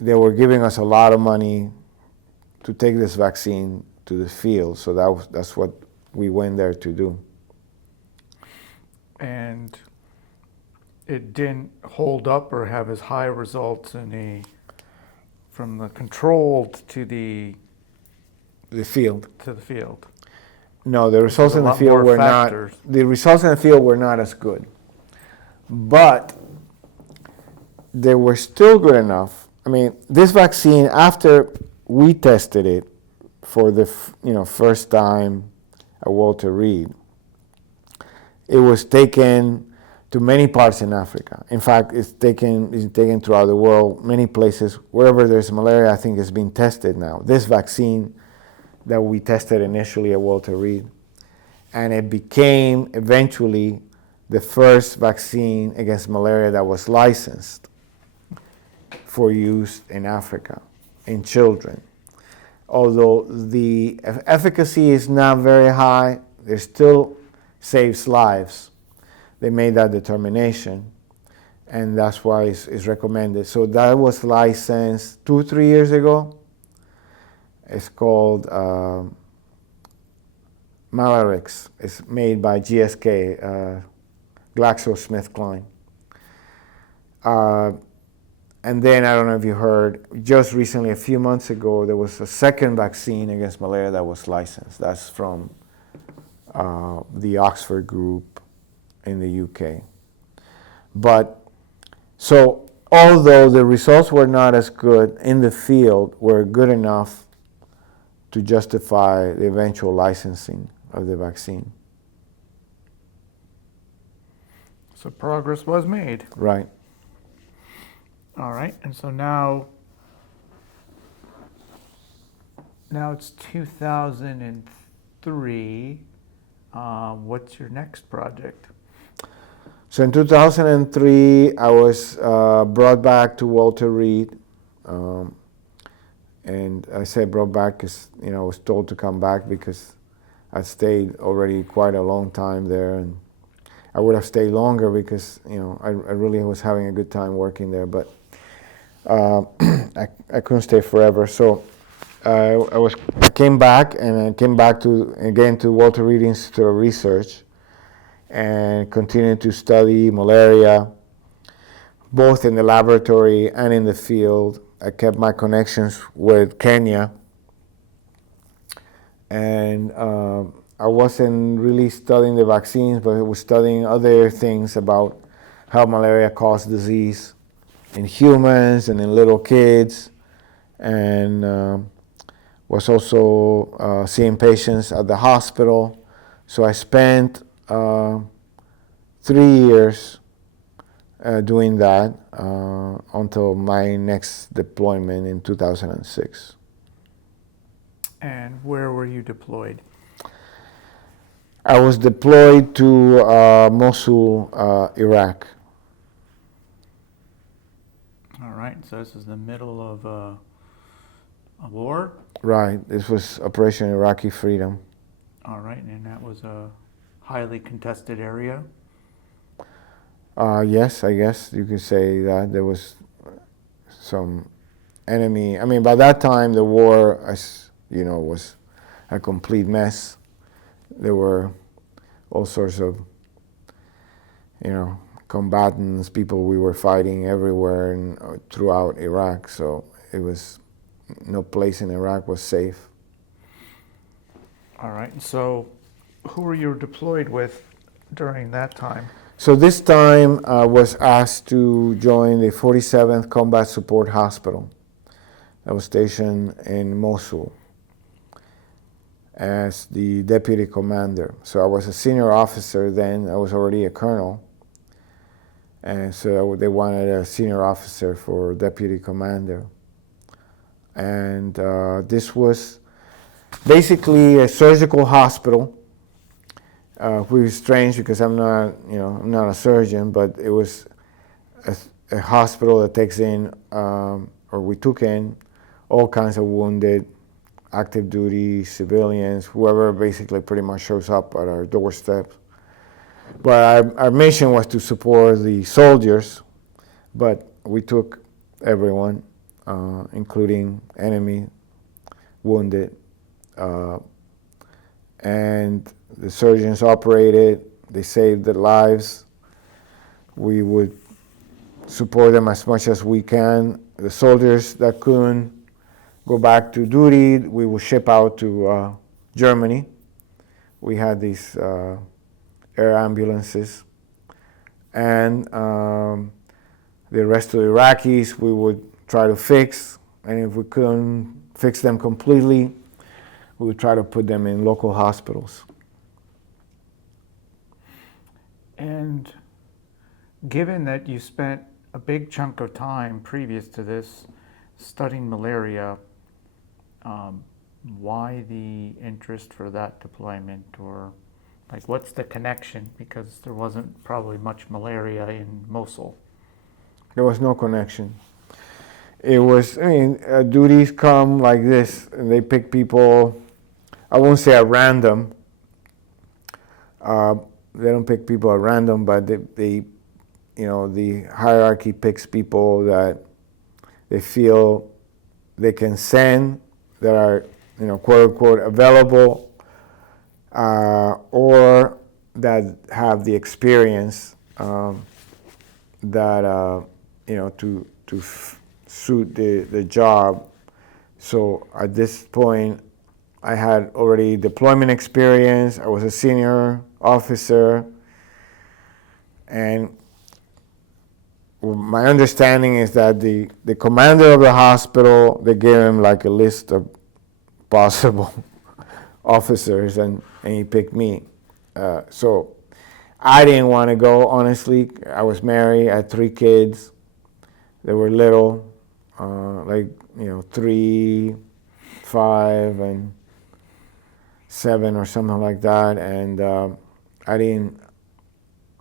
they were giving us a lot of money to take this vaccine to the field. So that's what we went there to do. And it didn't hold up or have as high results from the controlled to the field. To the field. No, the results in the field were factors. not. The results in the field were not as good, but they were still good enough. I mean, this vaccine, after we tested it for the first time at Walter Reed, it was taken to many parts in Africa. In fact, it's taken throughout the world, many places. Wherever there's malaria, I think it's being tested now. This vaccine that we tested initially at Walter Reed, and it became eventually the first vaccine against malaria that was licensed for use in Africa, in children. Although the efficacy is not very high, it still saves lives. They made that determination, and that's why it's recommended. So that was licensed 2-3 years ago. It's called Malarix. It's made by GSK, GlaxoSmithKline. And then, I don't know if you heard, just recently, a few months ago, there was a second vaccine against malaria that was licensed. That's from the Oxford group in the UK. But, so, although the results were not as good in the field, were good enough to justify the eventual licensing of the vaccine. So progress was made. Right. All right, and so now it's 2003. What's your next project? So in 2003, I was brought back to Walter Reed. And I say brought back because, I was told to come back because I'd stayed already quite a long time there. And I would have stayed longer because, I really was having a good time working there. But I couldn't stay forever. So I came back, and I came back to Walter Reed Institute of Research and continued to study malaria, both in the laboratory and in the field. I kept my connections with Kenya, and I wasn't really studying the vaccines, but I was studying other things about how malaria caused disease in humans and in little kids, and was also seeing patients at the hospital. So I spent 3 years doing that until my next deployment in 2006. And where were you deployed? I was deployed to Mosul, Iraq. All right, so this is the middle of a war? Right, this was Operation Iraqi Freedom. All right, and that was a highly contested area? Yes, I guess you could say that there was some enemy. I mean, by that time, the war, as you know, was a complete mess. There were all sorts of, combatants, people we were fighting everywhere and throughout Iraq. So it was, no place in Iraq was safe. All right, so who were you deployed with during that time? So this time I was asked to join the 47th Combat Support Hospital. I was stationed in Mosul as the deputy commander. So I was a senior officer then. I was already a colonel. And so they wanted a senior officer for deputy commander. And this was basically a surgical hospital. Which was strange because I'm not a surgeon, but it was a hospital that takes in, or we took in, all kinds of wounded, active duty, civilians, whoever basically pretty much shows up at our doorstep. But our mission was to support the soldiers, but we took everyone, including enemy, wounded, and the surgeons operated, they saved their lives. We would support them as much as we can. The soldiers that couldn't go back to duty, we would ship out to Germany. We had these air ambulances. And the rest of the Iraqis, we would try to fix. And if we couldn't fix them completely, we would try to put them in local hospitals. And given that you spent a big chunk of time previous to this studying malaria, why the interest for that deployment? Or like, what's the connection? Because there wasn't probably much malaria in Mosul. There was no connection. It was, duties come like this, and they pick people, I won't say at random. They don't pick people at random, but the hierarchy picks people that they feel they can send, that are, quote unquote, available, or that have the experience that, to suit the job. So at this point, I had already deployment experience. I was a senior officer, and my understanding is that the commander of the hospital, they gave him like a list of possible officers, and he picked me. So I didn't want to go, honestly. I was married, I had 3 kids. They were little, 3, 5, and 7 or something like that, and I didn't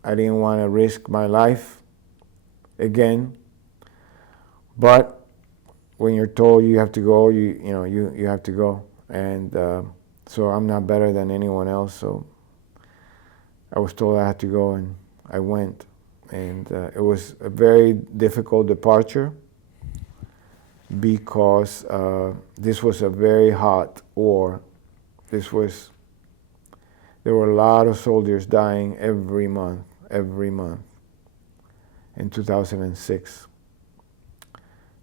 want to risk my life again. But when you're told you have to go, you have to go, and so I'm not better than anyone else. So I was told I had to go, and I went, and it was a very difficult departure because this was a very hot war. There were a lot of soldiers dying every month in 2006.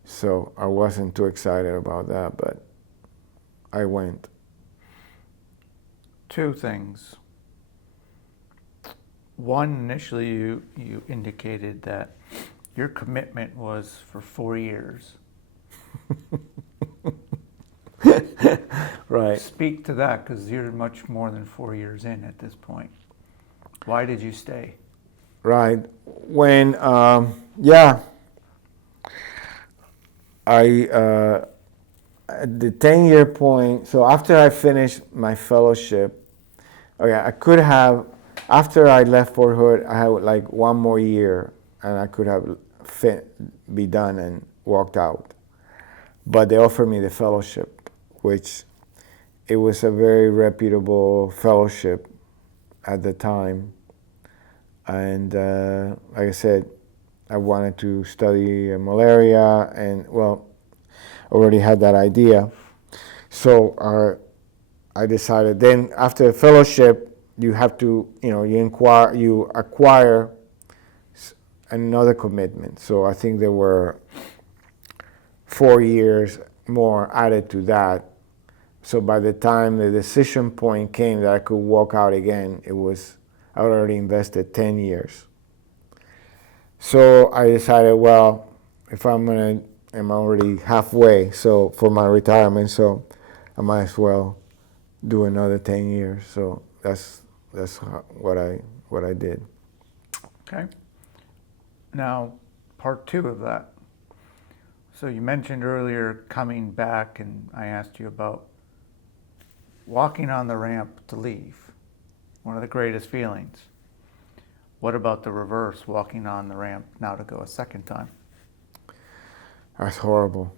So I wasn't too excited about that, but I went. 2 things. One, initially you indicated that your commitment was for 4 years. Right. Speak to that, because you're much more than 4 years in at this point. Why did you stay? Right. When, yeah, at the 10-year point, so after I finished my fellowship, I could have, after I left Fort Hood, I had like 1 more year and I could have be done and walked out. But they offered me the fellowship, which it was a very reputable fellowship at the time. And like I said, I wanted to study malaria and, well, already had that idea. So I decided then after fellowship, you have to, you acquire another commitment. So I think there were 4 years more added to that. So by the time the decision point came that I could walk out again, I already invested 10 years. So I decided, well, if I'm already halfway, so for my retirement, so I might as well do another 10 years. So that's what I did. Okay. Now, part 2 of that. So you mentioned earlier coming back, and I asked you about walking on the ramp to leave. One of the greatest feelings. What about the reverse, walking on the ramp now to go a second time? That's horrible.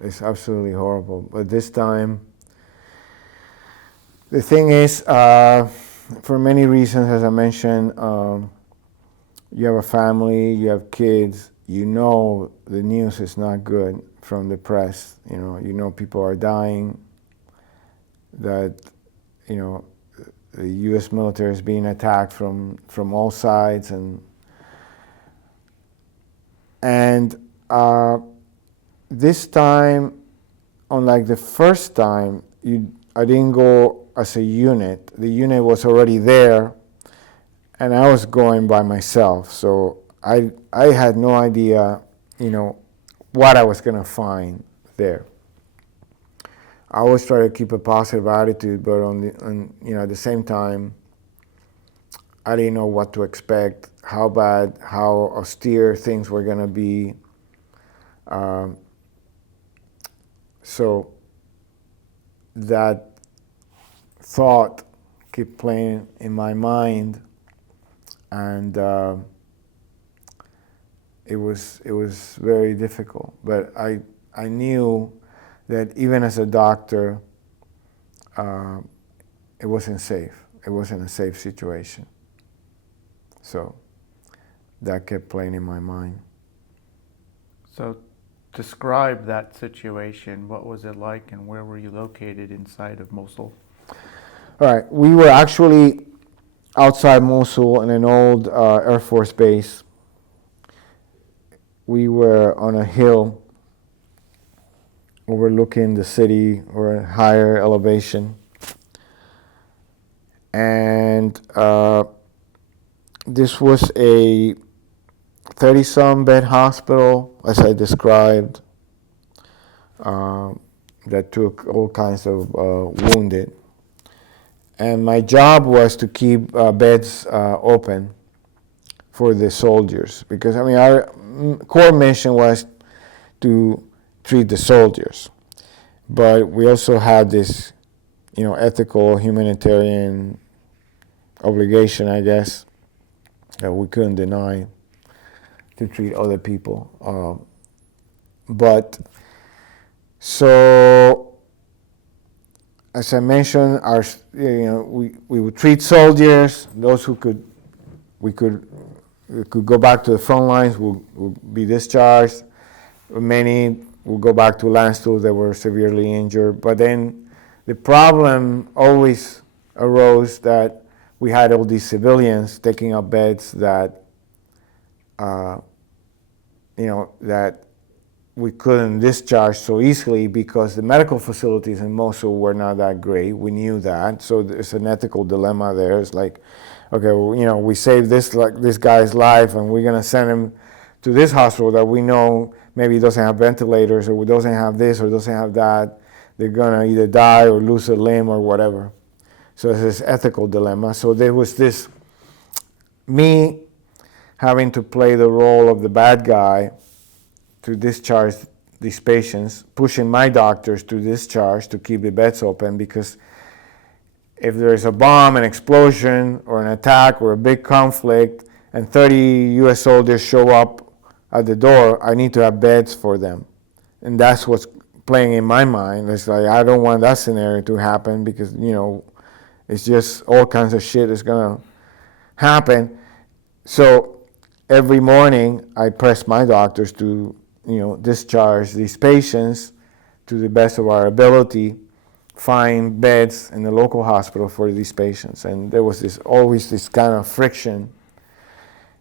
It's absolutely horrible. But this time, the thing is, for many reasons, as I mentioned, you have a family, you have kids, you know the news is not good from the press. You know people are dying, that, the U.S. military is being attacked from all sides, and this time, unlike the first time, I didn't go as a unit. The unit was already there, and I was going by myself. So I had no idea, what I was going to find there. I always try to keep a positive attitude, but at the same time, I didn't know what to expect, how bad, how austere things were going to be. So that thought kept playing in my mind, and it was very difficult. But I knew that even as a doctor, it wasn't safe. It wasn't a safe situation. So that kept playing in my mind. So describe that situation. What was it like, and where were you located inside of Mosul? All right, we were actually outside Mosul in an old Air Force base. We were on a hill overlooking the city, or a higher elevation. And this was a 30-some bed hospital, as I described, that took all kinds of wounded. And my job was to keep beds open for the soldiers, because our core mission was to treat the soldiers, but we also had this, ethical, humanitarian obligation, I guess, that we couldn't deny, to treat other people. But so, as I mentioned, we would treat soldiers. Those who we could go back to the front lines would be discharged. Many will go back to Landstuhl that were severely injured. But then the problem always arose that we had all these civilians taking up beds that, that we couldn't discharge so easily, because the medical facilities in Mosul were not that great. We knew that. So there's an ethical dilemma there. It's like, okay, well, you know, we saved this guy's life, and we're gonna send him to this hospital that we know maybe doesn't have ventilators, or doesn't have this, or doesn't have that. They're gonna either die or lose a limb or whatever. So it's this ethical dilemma. So there was this, me having to play the role of the bad guy to discharge these patients, pushing my doctors to discharge to keep the beds open, because if there's a bomb, an explosion, or an attack, or a big conflict, and 30 U.S. soldiers show up at the door, I need to have beds for them. And that's what's playing in my mind. It's like, I don't want that scenario to happen, because, you know, it's just all kinds of shit is gonna happen. So every morning I press my doctors to, you know, discharge these patients to the best of our ability, find beds in the local hospital for these patients. And there was always this kind of friction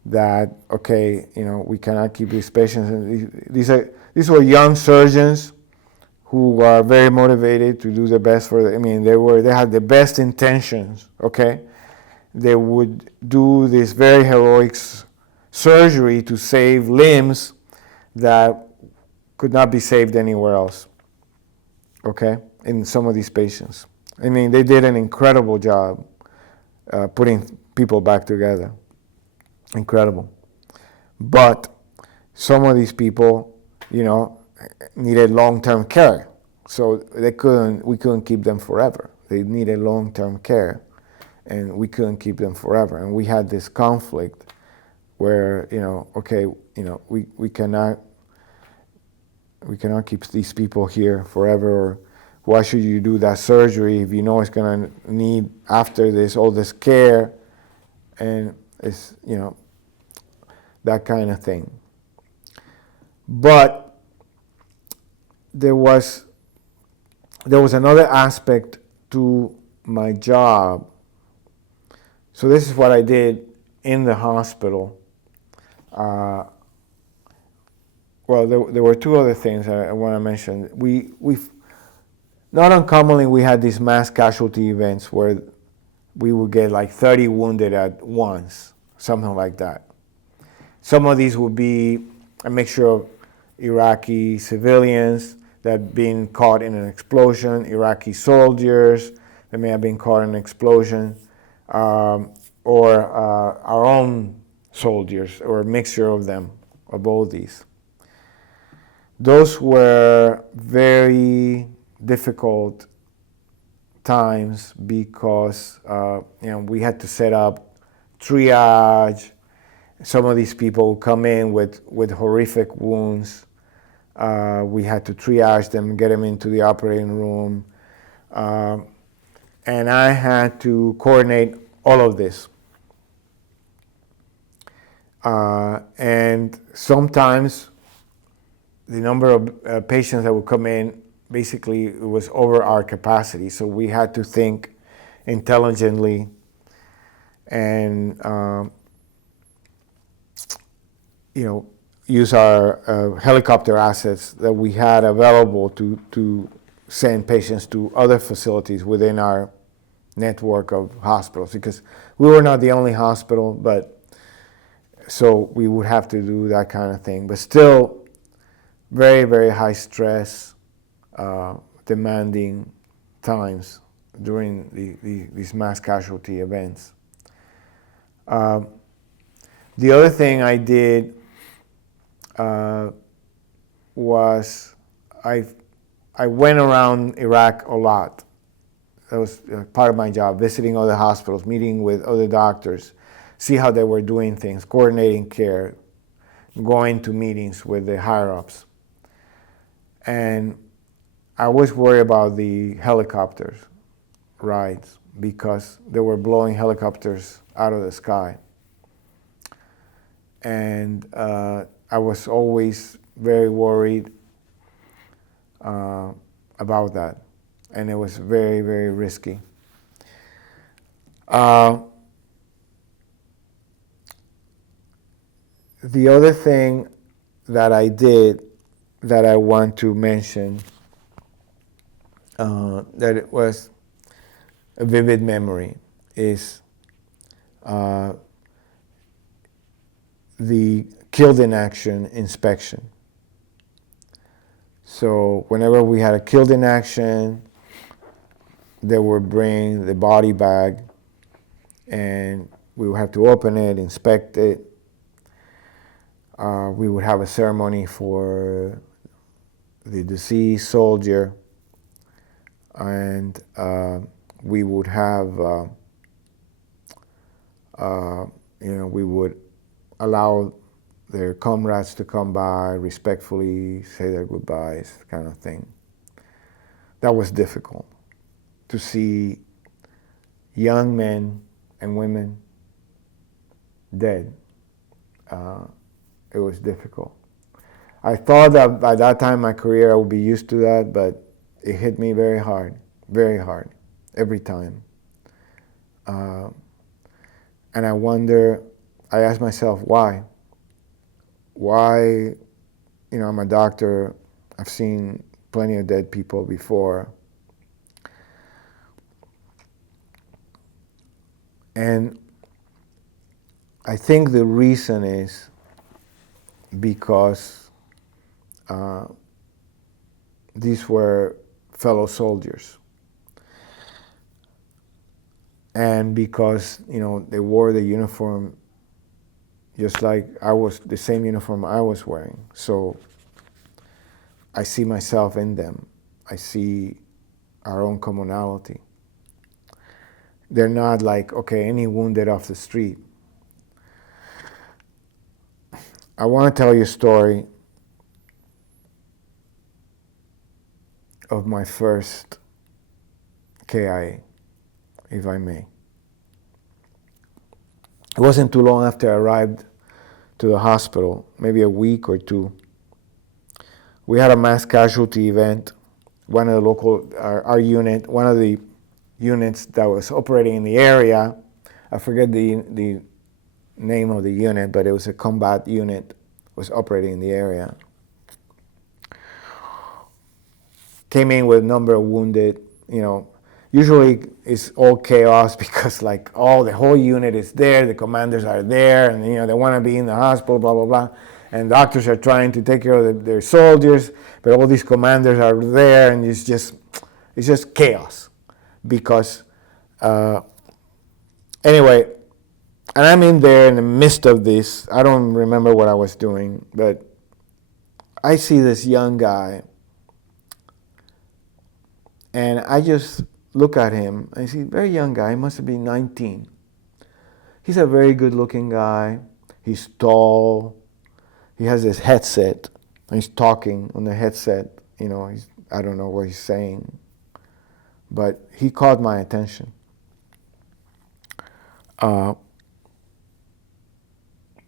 that, okay, you know, we cannot keep these patients. And these were young surgeons who are very motivated to do the best for them. I mean, they had the best intentions, okay? They would do this very heroic surgery to save limbs that could not be saved anywhere else, okay, in some of these patients. I mean, they did an incredible job putting people back together. Incredible. But some of these people, you know, needed long-term care. So we couldn't keep them forever. They needed long-term care, and we couldn't keep them forever. And we had this conflict where, you know, okay, you know, we cannot keep these people here forever, or why should you do that surgery if you know it's going to need, after this, all this care, and it's, you know, that kind of thing. But there was another aspect to my job. So this is what I did in the hospital. Well, there were two other things I want to mention. We not uncommonly, we had these mass casualty events where we would get like 30 wounded at once, something like that. Some of these would be a mixture of Iraqi civilians that had been caught in an explosion, Iraqi soldiers that may have been caught in an explosion, or our own soldiers, or a mixture of them, of all these. Those were very difficult times because you know, we had to set up triage. Some of these people would come in with horrific wounds. We had to triage them, get them into the operating room. And I had to coordinate all of this. And sometimes the number of patients that would come in, basically it was over our capacity. So we had to think intelligently and you know, use our helicopter assets that we had available to send patients to other facilities within our network of hospitals, because we were not the only hospital, but so we would have to do that kind of thing. But still, very, very high stress, demanding times during these mass casualty events. The other thing I did was I went around Iraq a lot. That was part of my job, visiting other hospitals, meeting with other doctors, see how they were doing things, coordinating care, going to meetings with the higher-ups. And I always worry about the helicopters rides, because they were blowing helicopters out of the sky. And I was always very worried about that. And it was very, very risky. The other thing that I did that I want to mention, that it was a vivid memory, is the killed in action inspection. So whenever we had a killed in action, they would bring the body bag and we would have to open it, inspect it. We would have a ceremony for the deceased soldier, and we would have, we would allow their comrades to come by, respectfully say their goodbyes, kind of thing. That was difficult, to see young men and women dead. It was difficult. I thought that by that time in my career I would be used to that, but it hit me very hard, every time. And I asked myself, why? Why, I'm a doctor, I've seen plenty of dead people before. And I think the reason is because these were fellow soldiers. And because, they wore the uniform just like the same uniform I was wearing. So I see myself in them. I see our own commonality. They're not like, okay, any wounded off the street. I want to tell you a story of my first KIA, if I may. It wasn't too long after I arrived to the hospital, maybe a week or two. We had a mass casualty event. One of the units that was operating in the area, I forget the name of the unit, but it was a combat unit, was operating in the area. Came in with a number of wounded, Usually it's all chaos because the whole unit is there, the commanders are there, and they want to be in the hospital, blah, blah, blah. And doctors are trying to take care of their soldiers, but all these commanders are there, and it's just chaos. Because, anyway, and I'm in there in the midst of this. I don't remember what I was doing, but I see this young guy, and I just look at him. I see, very young guy, he must have been 19. He's a very good-looking guy. He's tall. He has this headset. He's talking on the headset. I don't know what he's saying, but he caught my attention.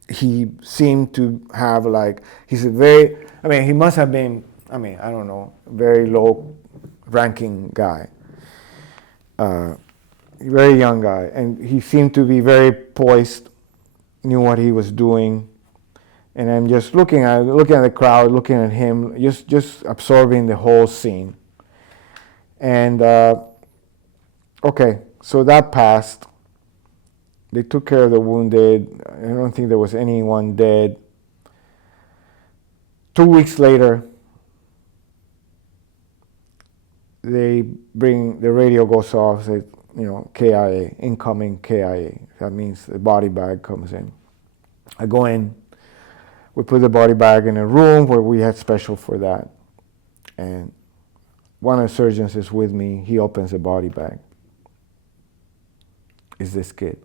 He seemed to have he must have been, I don't know, very low-ranking guy. Very young guy, and he seemed to be very poised, knew what he was doing, and I'm just looking at the crowd, looking at him, just absorbing the whole scene. And okay, so that passed. They took care of the wounded. I don't think there was anyone dead. 2 weeks later, the radio goes off, says, KIA, incoming KIA. That means the body bag comes in. I go in, we put the body bag in a room where we had special for that. And one of the surgeons is with me, he opens the body bag. It's this kid.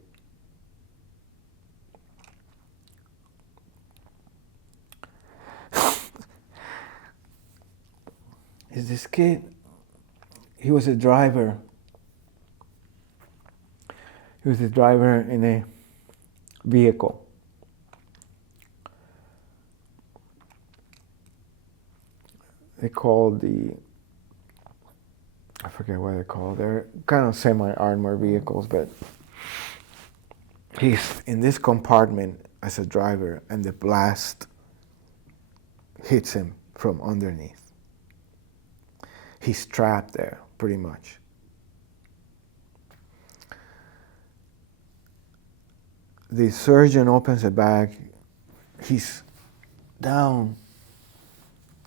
Is this kid? He was a driver. He was a driver in a vehicle. They called I forget what they're called. They're kind of semi-armored vehicles, but he's in this compartment as a driver, and the blast hits him from underneath. He's trapped there, pretty much. the surgeon opens the bag. He's down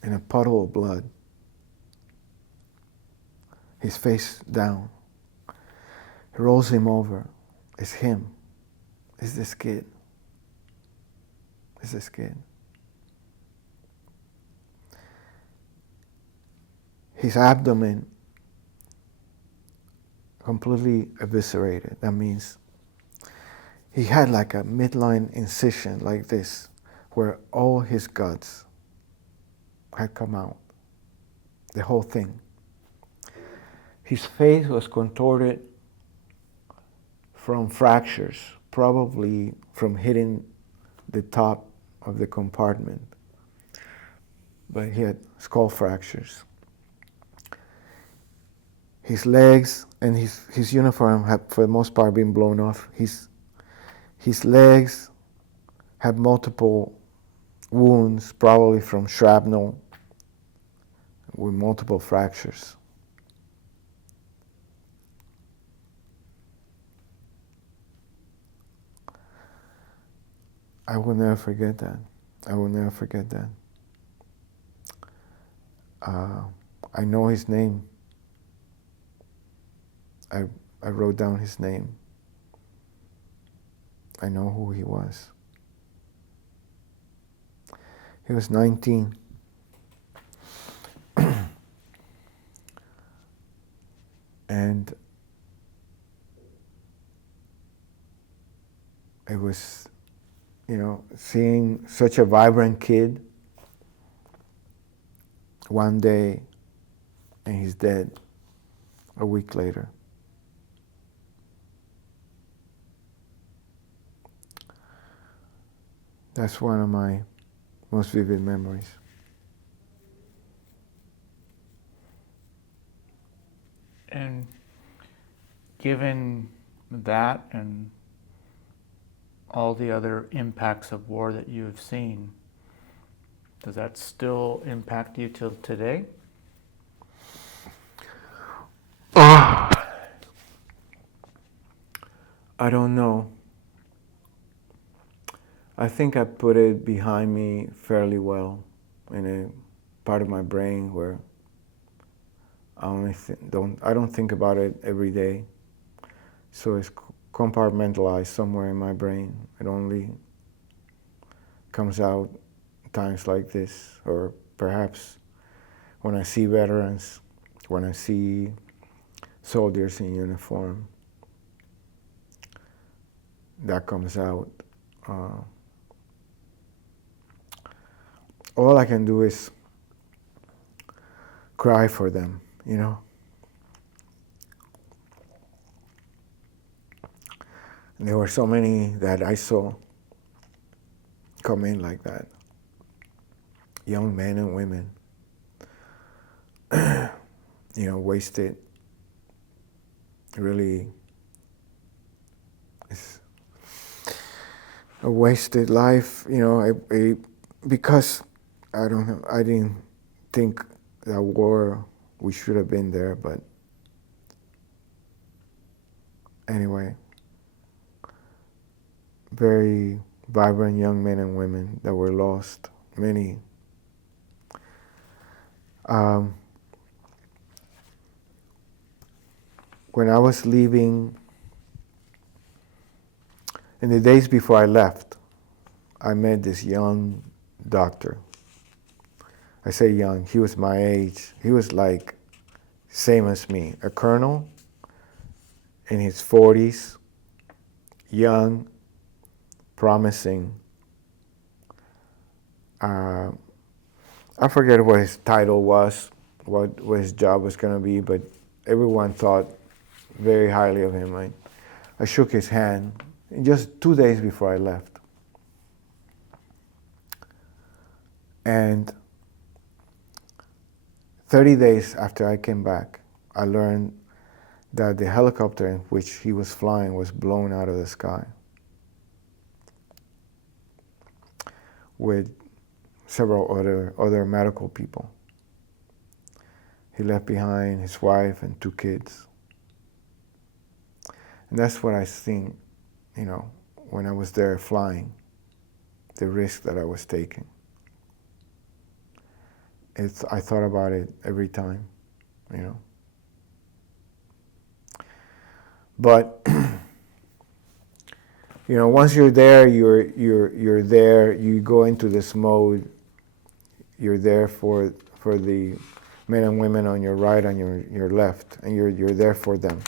in a puddle of blood. His face down. He rolls him over. It's him. It's this kid. It's this kid. His abdomen completely eviscerated. That means he had like a midline incision like this, where all his guts had come out. The whole thing. His face was contorted from fractures, probably from hitting the top of the compartment. But he had skull fractures. His legs and his uniform had, for the most part, been blown off. His legs had multiple wounds, probably from shrapnel, with multiple fractures. I will never forget that. I will never forget that. I know his name. I wrote down his name. I know who he was. He was 19. And it was, seeing such a vibrant kid one day and he's dead a week later. That's one of my most vivid memories. And given that and all the other impacts of war that you have seen, does that still impact you till today? I don't know. I think I put it behind me fairly well in a part of my brain where I don't think about it every day. So it's compartmentalized somewhere in my brain. It only comes out times like this, or perhaps when I see veterans, when I see soldiers in uniform, that comes out. All I can do is cry for them, And there were so many that I saw come in like that. Young men and women, wasted. Really, it's a wasted life, because I didn't think that war, we should have been there, but anyway, very vibrant young men and women that were lost, many. When I was leaving, in the days before I left, I met this young doctor. I say young, he was my age. He was like same as me, a colonel in his 40s, young, promising. I forget what his title was, what his job was going to be, but everyone thought very highly of him. I shook his hand just 2 days before I left. And 30 days after I came back, I learned that the helicopter in which he was flying was blown out of the sky with several other medical people. He left behind his wife and 2 kids. And that's what I think, when I was there flying, the risk that I was taking. I thought about it every time, you know. But you know, once you're there, you're there. You go into this mode. You're there for the men and women on your right and your left, and you're there for them.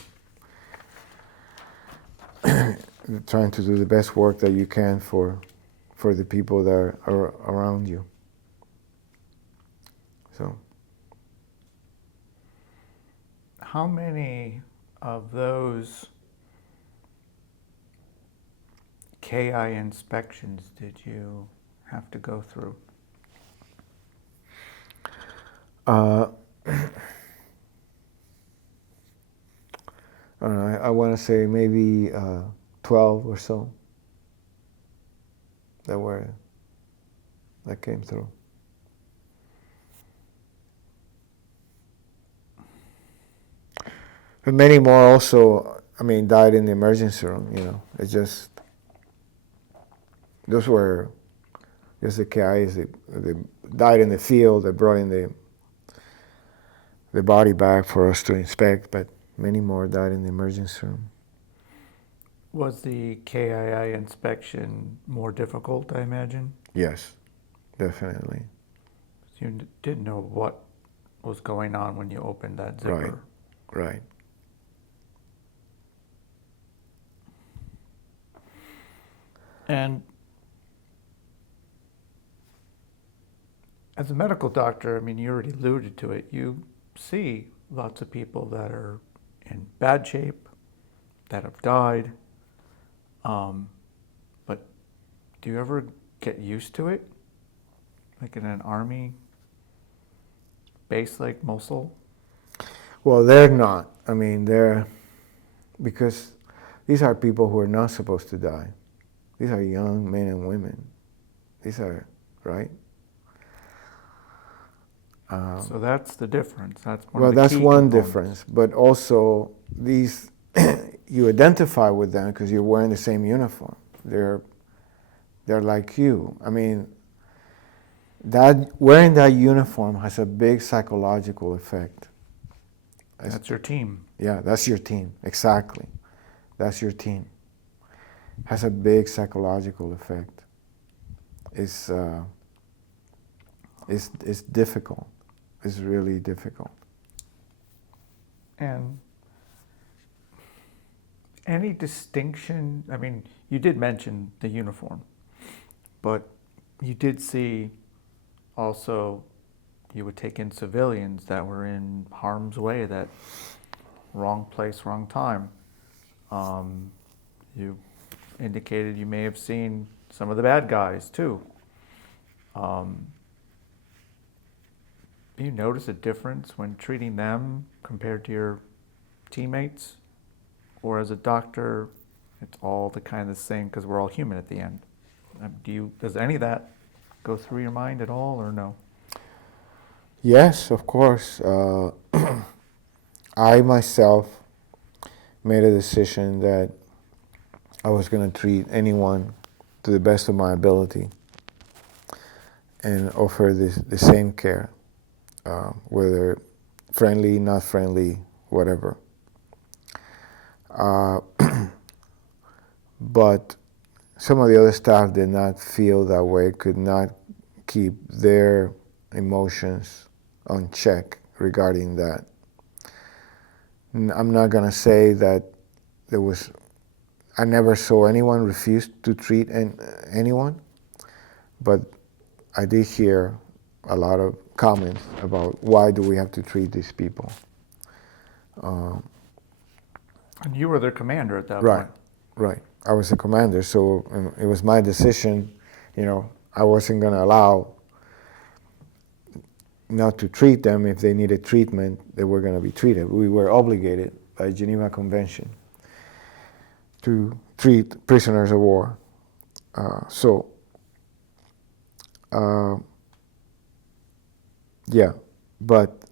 Trying to do the best work that you can for the people that are around you. So, how many of those KI inspections did you have to go through? I don't know, I want to say maybe 12 or so that came through. But many more also, I mean, died in the emergency room, you know. It's just, those were just the KIs. They died in the field. They brought in the body back for us to inspect, but many more died in the emergency room. Was the KII inspection more difficult, I imagine? Yes, definitely. You didn't know what was going on when you opened that zipper. Right. And as a medical doctor, I mean, you already alluded to it, you see lots of people that are in bad shape, that have died. But do you ever get used to it? Like in an army base like Mosul? Well, they're not. I mean, because these are people who are not supposed to die. These are young men and women. These are, right? So that's the difference. That's one Well, of the that's key one components. difference. But also, these you identify with them because you're wearing the same uniform. They're like you. I mean, wearing that uniform has a big psychological effect. That's your team. Yeah, that's your team. Exactly. That's your team. Has a big psychological effect. It's difficult. It's really difficult. And any distinction, I mean, you did mention the uniform, but you did see also you would take in civilians that were in harm's way, that wrong place, wrong time. You indicated you may have seen some of the bad guys too. Do you notice a difference when treating them compared to your teammates? Or as a doctor, it's all the kind of the same because we're all human at the end? Does any of that go through your mind at all, or no? Yes, of course. I myself made a decision that I was going to treat anyone to the best of my ability and offer the same care, whether friendly, not friendly, whatever. But some of the other staff did not feel that way, could not keep their emotions on check regarding that. I'm not going to say that I never saw anyone refuse to treat anyone, but I did hear a lot of comments about why do we have to treat these people. And you were their commander at that Right, point. right. I was a commander, so it was my decision. You know, I wasn't going to allow not to treat them. If they needed treatment, they were going to be treated. We were obligated by Geneva Convention to treat prisoners of war. Yeah, but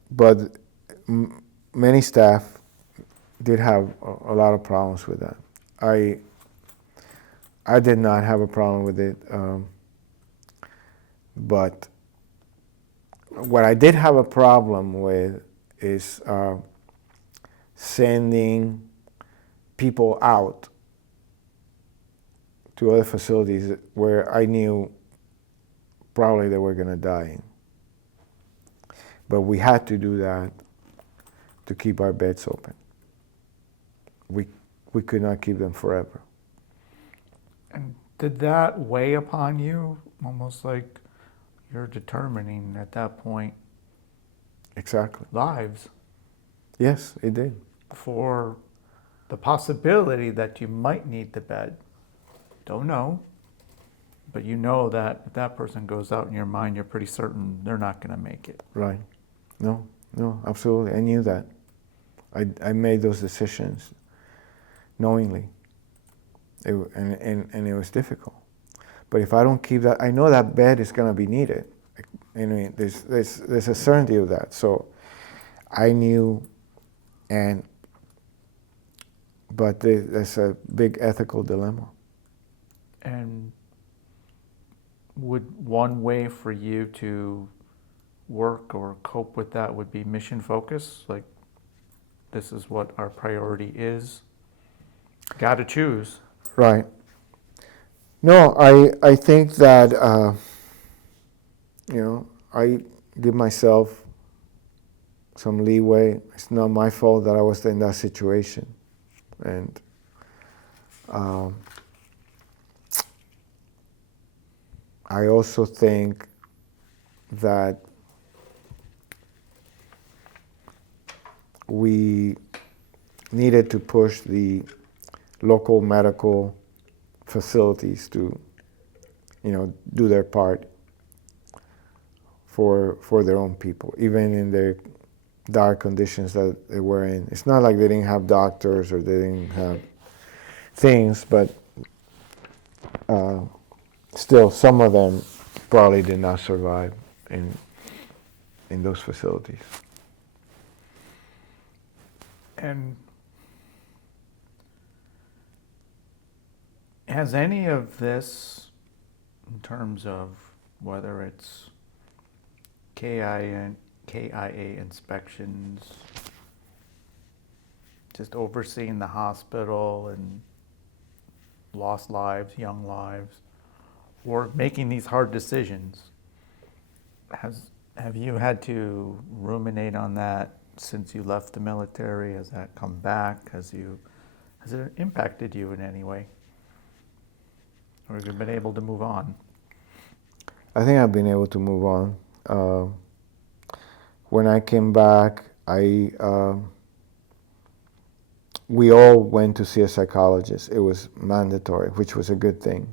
many staff did have a lot of problems with that. I did not have a problem with it, but what I did have a problem with is sending people out to other facilities where I knew probably they were going to die. But we had to do that to keep our beds open. We could not keep them forever. And did that weigh upon you? Almost like you're determining at that point Exactly. lives Yes, it did. for the possibility that you might need the bed. Don't know, but you know that if that person goes out in your mind, you're pretty certain they're not going to make it. Right. No, absolutely. I knew that. I made those decisions knowingly. And it was difficult. But if I don't keep that, I know that bed is going to be needed. I mean, there's a certainty of that. So I knew, but there's a big ethical dilemma. And would one way for you to work or cope with that would be mission focus? Like, this is what our priority is. Got to choose. Right. No, I think that, I give myself some leeway. It's not my fault that I was in that situation. And I also think that we needed to push the local medical facilities to, do their part for their own people, even in the dire conditions that they were in. It's not like they didn't have doctors or they didn't have things, but still, some of them probably did not survive in those facilities. And has any of this, in terms of whether it's KIA inspections, just overseeing the hospital and lost lives, young lives, or making these hard decisions, have you had to ruminate on that since you left the military? Has that come back? Has it impacted you in any way? Or have you been able to move on? I think I've been able to move on. When I came back, we all went to see a psychologist. It was mandatory, which was a good thing,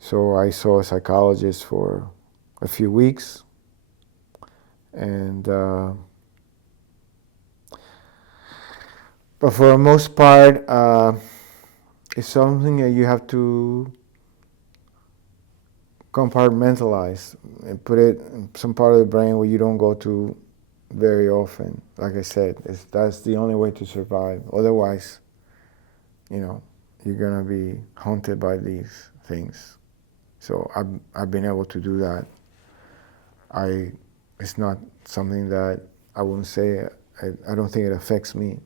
So I saw a psychologist for a few weeks, and but for the most part, it's something that you have to compartmentalize and put it in some part of the brain where you don't go to very often. Like I said, that's the only way to survive. Otherwise, you're gonna be haunted by these things. So I've been able to do that. It's not something that I wouldn't say. I don't think it affects me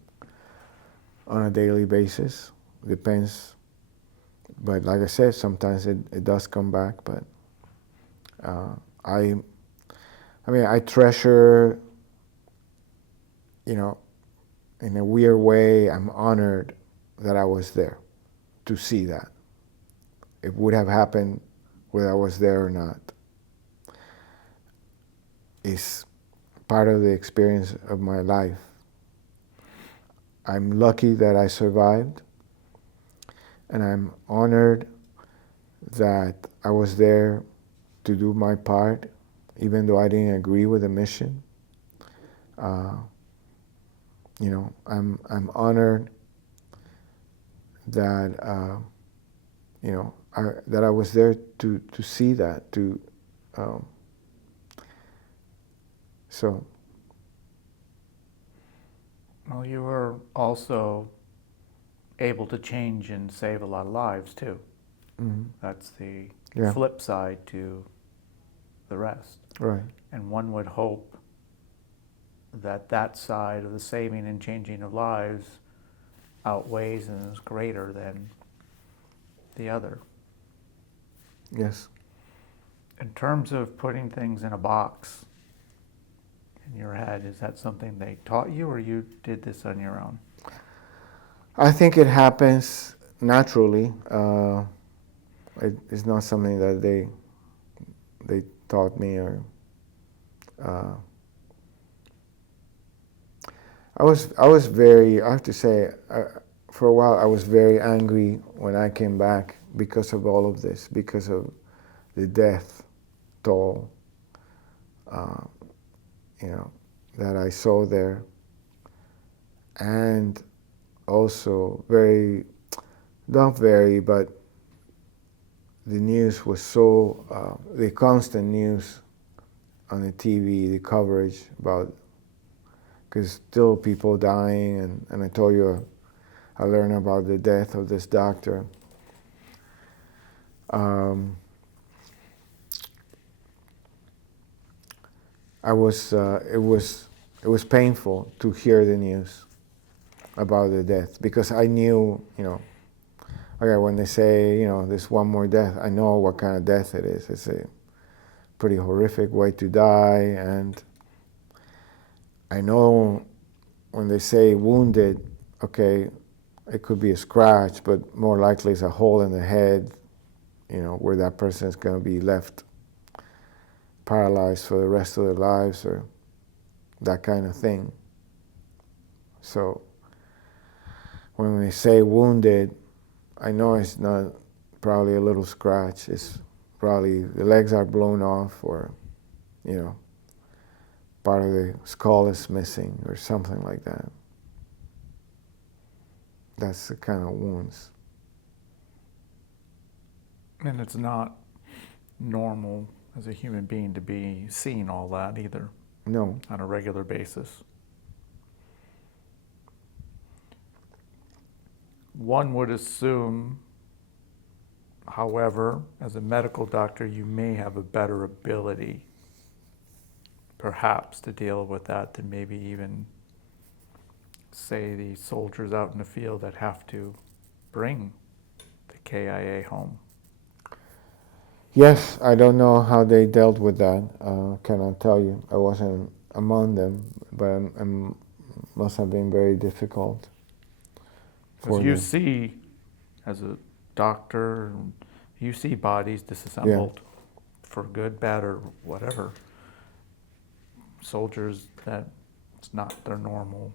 on a daily basis. Depends. But like I said, sometimes it does come back. But I treasure, in a weird way, I'm honored that I was there to see that. It would have happened whether I was there or not. It's part of the experience of my life. I'm lucky that I survived, and I'm honored that I was there to do my part, even though I didn't agree with the mission. I'm honored that that I was there to see that. Well, you were also able to change and save a lot of lives too. Mhm. That's the Yeah. flip side to the rest. Right. And one would hope that that side of the saving and changing of lives outweighs and is greater than the other. Yes. In terms of putting things in a box in your head, is that something they taught you or you did this on your own? I think it happens naturally. It's not something that they taught me or. I was very. I have to say, for a while I was very angry when I came back because of all of this, because of the death toll. That I saw there, and also not very, but the news was so, the constant news on the TV, the coverage about, because still people dying, and I told you, I learned about the death of this doctor. It was painful to hear the news about the death, because I knew, okay, when they say, there's one more death, I know what kind of death it is. It's a pretty horrific way to die, and I know when they say wounded, okay, it could be a scratch, but more likely it's a hole in the head, where that person is going to be left paralyzed for the rest of their lives, or that kind of thing. So when we say wounded, I know it's not probably a little scratch. It's probably the legs are blown off, or, part of the skull is missing, or something like that. That's the kind of wounds. And it's not normal as a human being to be seeing all that either. No. On a regular basis. One would assume, however, as a medical doctor, you may have a better ability, perhaps, to deal with that than maybe even, say, the soldiers out in the field that have to bring the KIA home. Yes, I don't know how they dealt with that. Cannot tell you. I wasn't among them, but it must have been very difficult. Because you see, as a doctor, you see bodies disassembled for good, bad, or whatever. Soldiers, that it's not their normal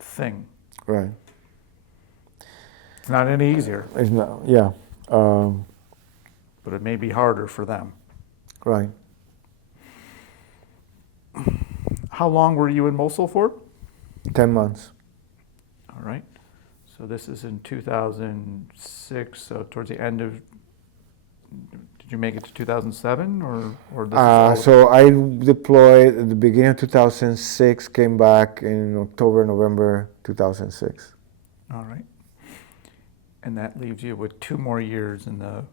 thing. Right. It's not any easier. It's not. Yeah. But it may be harder for them. Right. How long were you in Mosul for? 10 months. All right. So this is in 2006. So towards the end of, did you make it to 2007 or this is all So I deployed at the beginning of 2006, came back in October, November 2006. All right. And that leaves you with 2 more years in the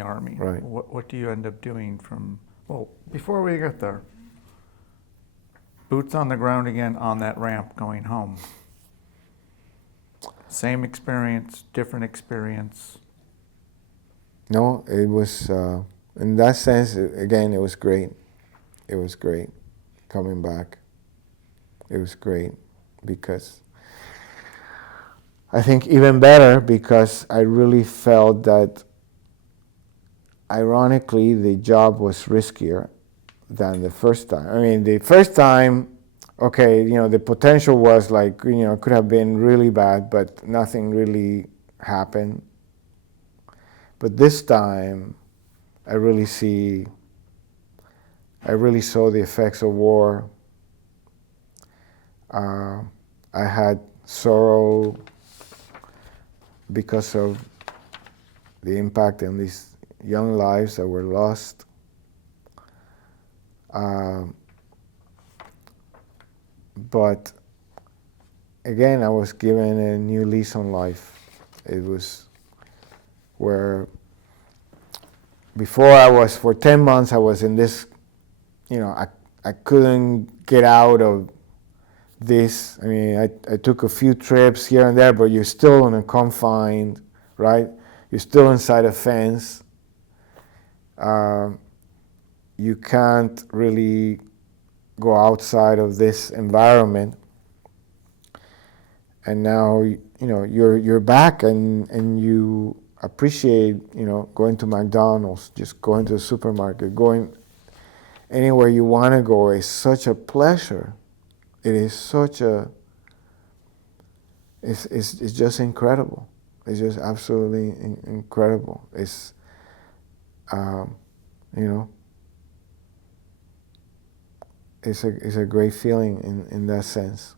Army. Right. What do you end up doing from, well, before we get there, boots on the ground again on that ramp going home. Same experience, different experience? No, it was, in that sense, again, it was great. It was great coming back. It was great because, I think even better because I really felt that, ironically, the job was riskier than the first time. I mean, the first time, okay, the potential was like, it could have been really bad, but nothing really happened. But this time, I really saw the effects of war. I had sorrow because of the impact on these young lives that were lost. But again, I was given a new lease on life. It was where before for 10 months, I was in this, I couldn't get out of this. I mean, I took a few trips here and there, but you're still in a confined, right? You're still inside a fence. You can't really go outside of this environment. And now, you're back and you appreciate, going to McDonald's, just going to the supermarket, going anywhere you want to go is such a pleasure. It is such it's just incredible. It's just absolutely incredible. It's, it's a great feeling in that sense.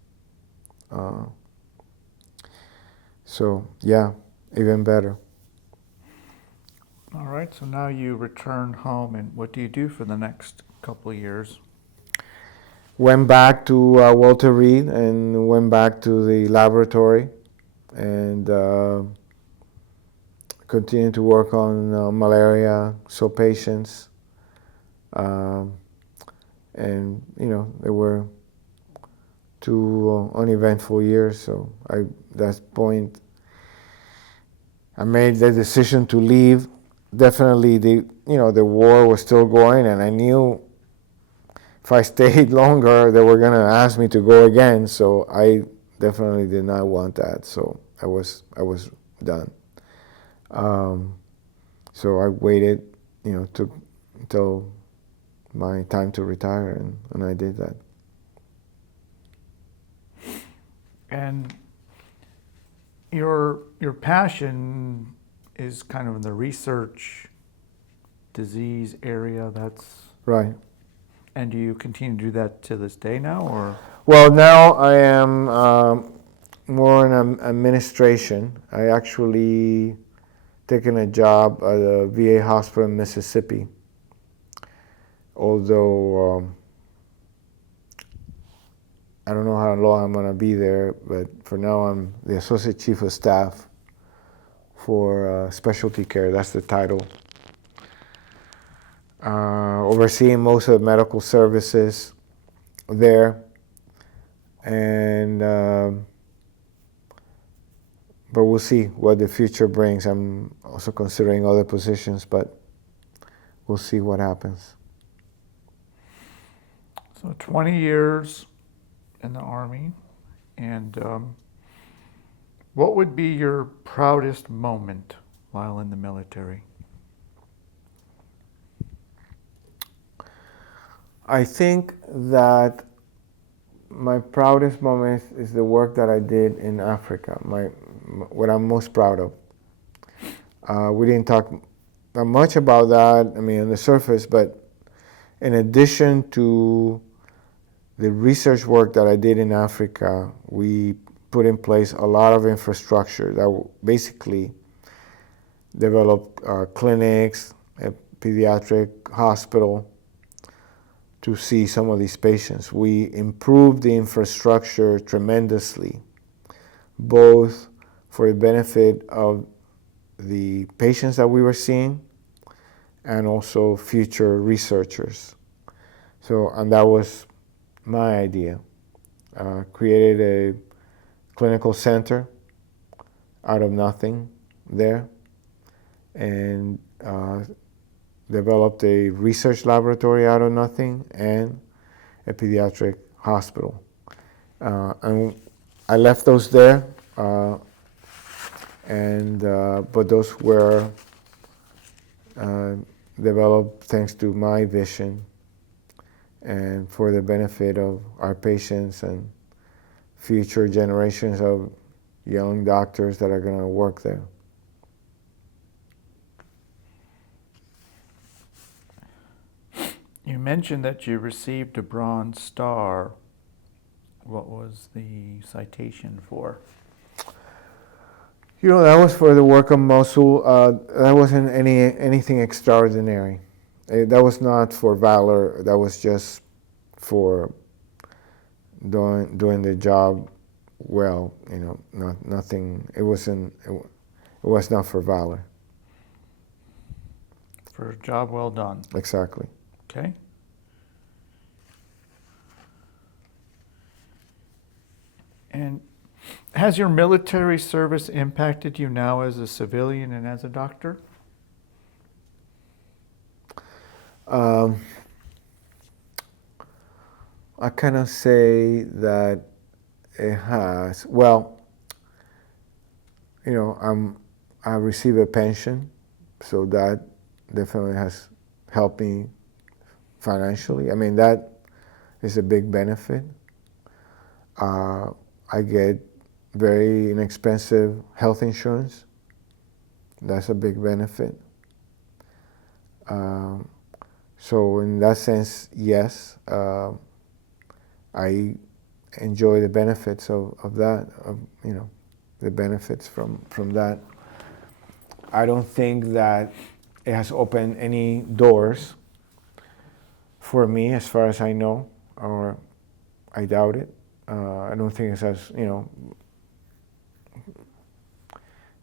So yeah, even better. All right, so now you return home, and what do you do for the next couple of years? Went back to Walter Reed and went back to the laboratory and continued to work on malaria, saw patients. And, there were 2 uneventful years. So at that point, I made the decision to leave. Definitely the war was still going, and I knew if I stayed longer, they were going to ask me to go again. So I definitely did not want that. So I was done. So I waited, until my time to retire, and I did that. And your passion is kind of in the research disease area. That's Right. And do you continue to do that to this day now, or? Well, now I am more in administration. I actually taken a job at a VA hospital in Mississippi. Although I don't know how long I'm going to be there, but for now I'm the Associate Chief of Staff for specialty care. That's the title. Overseeing most of the medical services there, and but we'll see what the future brings. I'm also considering other positions, but we'll see what happens. So 20 years in the Army, and what would be your proudest moment while in the military? I think that my proudest moment is the work that I did in Africa, what I'm most proud of. We didn't talk that much about that, on the surface, but in addition to the research work that I did in Africa, we put in place a lot of infrastructure that basically developed clinics, a pediatric hospital, to see some of these patients. We improved the infrastructure tremendously, both for the benefit of the patients that we were seeing and also future researchers. And that was my idea. Created a clinical center out of nothing there, and developed a research laboratory out of nothing and a pediatric hospital. And I left those there, but those were developed thanks to my vision and for the benefit of our patients and future generations of young doctors that are going to work there. You mentioned that you received a Bronze Star. What was the citation for? That was for the work of Mosul. That wasn't anything extraordinary. That was not for valor. That was just for doing the job well, nothing. It wasn't. It was not for valor. For a job well done. Exactly. Okay. And has your military service impacted you now as a civilian and as a doctor? I cannot say that it has. Well, I receive a pension, so that definitely has helped me financially. I mean, that is a big benefit. I get very inexpensive health insurance. That's a big benefit. So in that sense, yes, I enjoy the benefits of that, the benefits from that. I don't think that it has opened any doors for me, as far as I know, or I doubt it. I don't think it has,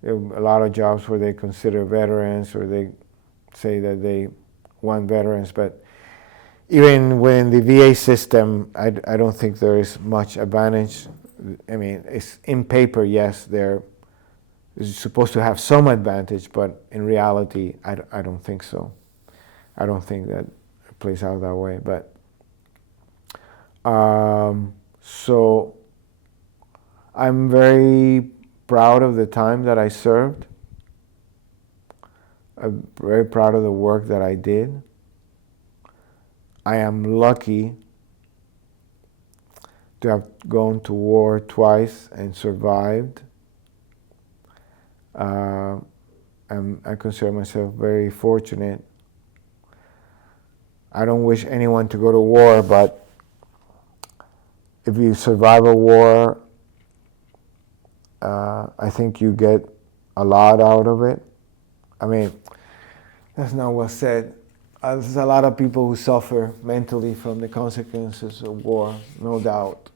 there are a lot of jobs where they consider veterans, or they say that they want veterans, but even within the VA system, I don't think there is much advantage. I mean, it's in paper, yes, they're supposed to have some advantage, but in reality, I don't think so. I don't think that it plays out that way. But so I'm very proud of the time that I served. I'm very proud of the work that I did. I am lucky to have gone to war twice and survived. I consider myself very fortunate. I don't wish anyone to go to war, but if you survive a war, I think you get a lot out of it. I mean, that's not well said. There's a lot of people who suffer mentally from the consequences of war, no doubt.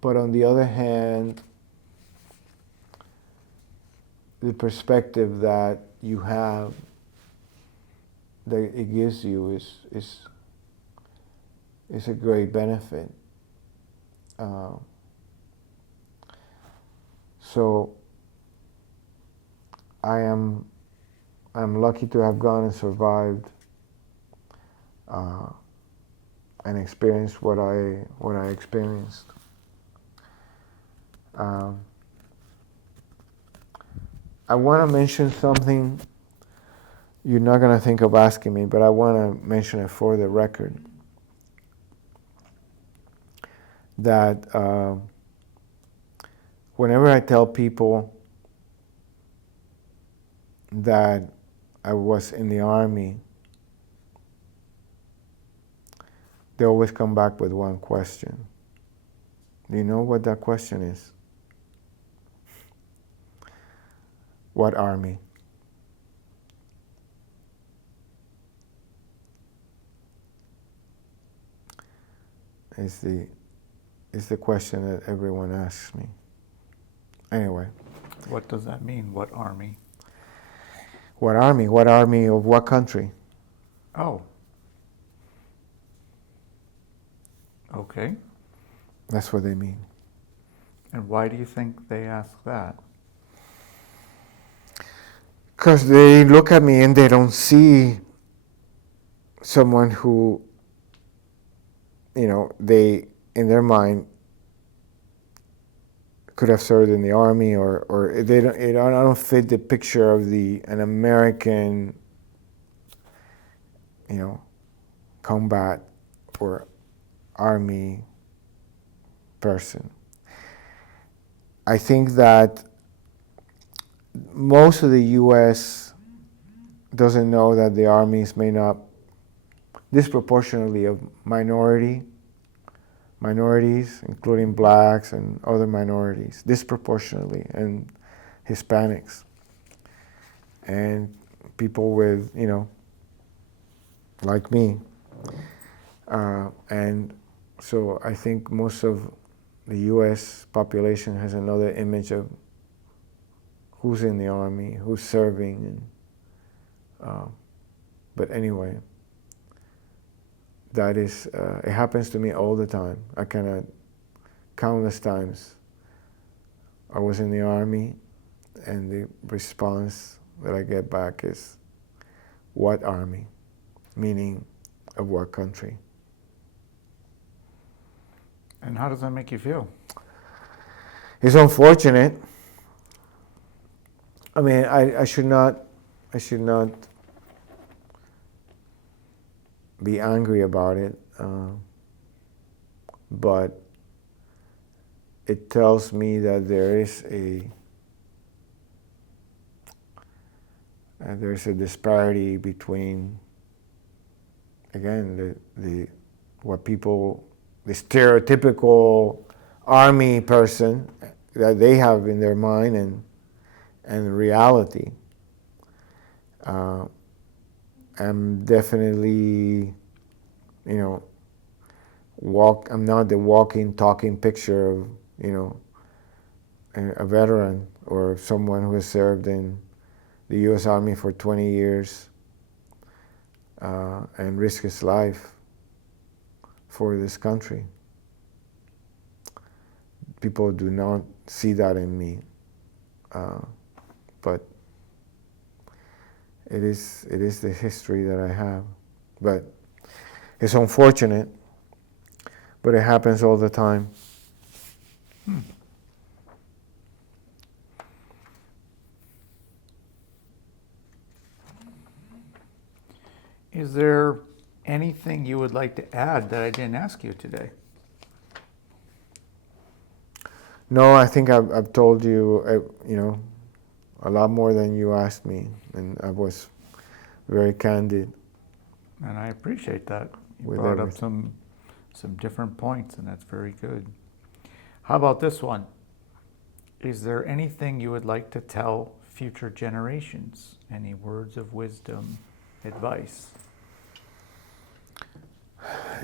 But on the other hand, the perspective that you have, that it gives you, is a great benefit. So I'm lucky to have gone and survived and experienced what I experienced. I want to mention something. You're not going to think of asking me, but I want to mention it for the record. That whenever I tell people that I was in the Army, they always come back with one question. Do you know what that question is? What Army? Is the question that everyone asks me. Anyway. What does that mean? What Army? What Army? What Army of what country? Oh. Okay. That's what they mean. And why do you think they ask that? Because they look at me and they don't see someone who, they, in their mind, could have served in the Army, or they don't fit the picture of an American, combat or Army person. I think that most of the U.S. doesn't know that the armies made up disproportionately of minorities, including blacks and other minorities, disproportionately, and Hispanics, and people with, like me. And So I think most of the U.S. population has another image of who's in the Army, who's serving, and but anyway, that is, it happens to me all the time. I cannot, countless times, I was in the Army, and the response that I get back is, what Army? Meaning, of what country? And how does that make you feel? It's unfortunate. I mean, I should not be angry about it, but it tells me that there is a disparity between, again, the stereotypical Army person that they have in their mind and reality. I'm definitely, I'm not the walking, talking picture of, a veteran or someone who has served in the U.S. Army for 20 years and risked his life for this country. People do not see that in me, but it is the history that I have. But it's unfortunate, but it happens all the time. Is there anything you would like to add that I didn't ask you today? No, I think I've told you, a lot more than you asked me, and I was very candid. And I appreciate that. You With brought everything. up some different points, and that's very good. How about this one? Is there anything you would like to tell future generations? Any words of wisdom, advice?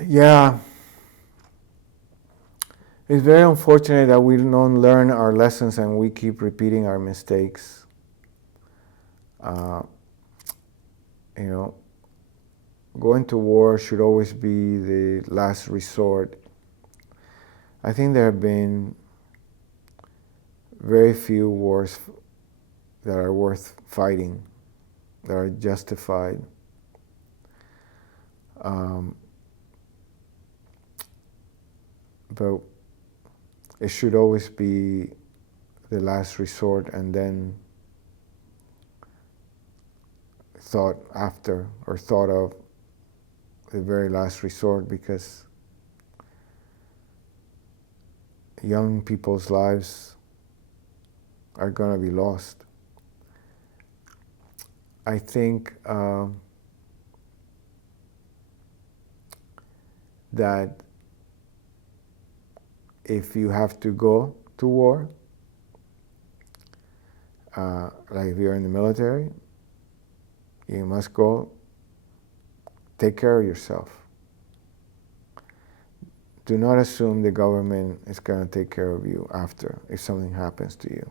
Yeah. It's very unfortunate that we don't learn our lessons and we keep repeating our mistakes. Going to war should always be the last resort. I think there have been very few wars that are worth fighting, that are justified. But it should always be the last resort, and then thought of the very last resort, because young people's lives are going to be lost. I think that if you have to go to war, like if you're in the military, you must go. Take care of yourself. Do not assume the government is going to take care of you after, if something happens to you.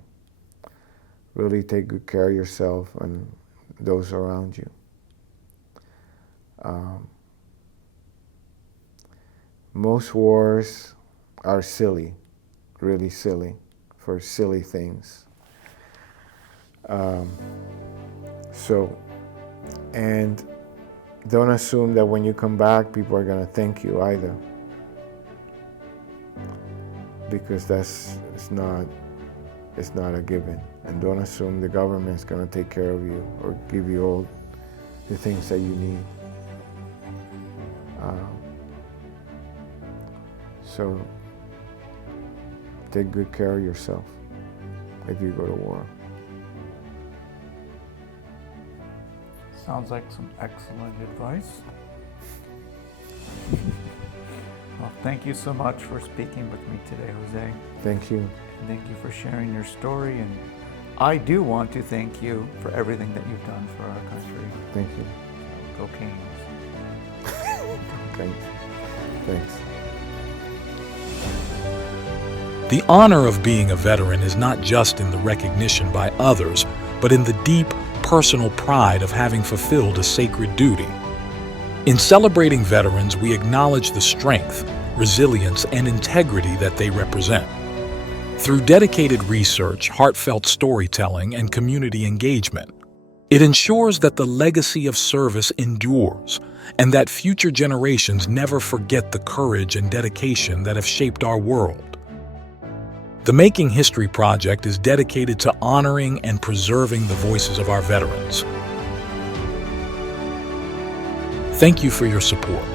Really take good care of yourself and those around you. Most wars are silly, really silly, for silly things. And don't assume that when you come back, people are going to thank you either, because it's not a given. And don't assume the government is going to take care of you or give you all the things that you need. So take good care of yourself if you go to war. Sounds like some excellent advice. Well, thank you so much for speaking with me today, Jose. Thank you. And thank you for sharing your story. And I do want to thank you for everything that you've done for our country. Thank you. Go Kings. Thanks. The honor of being a veteran is not just in the recognition by others, but in the deep, personal pride of having fulfilled a sacred duty. In celebrating veterans, we acknowledge the strength, resilience, and integrity that they represent. Through dedicated research, heartfelt storytelling, and community engagement, it ensures that the legacy of service endures and that future generations never forget the courage and dedication that have shaped our world. The Making History Project is dedicated to honoring and preserving the voices of our veterans. Thank you for your support.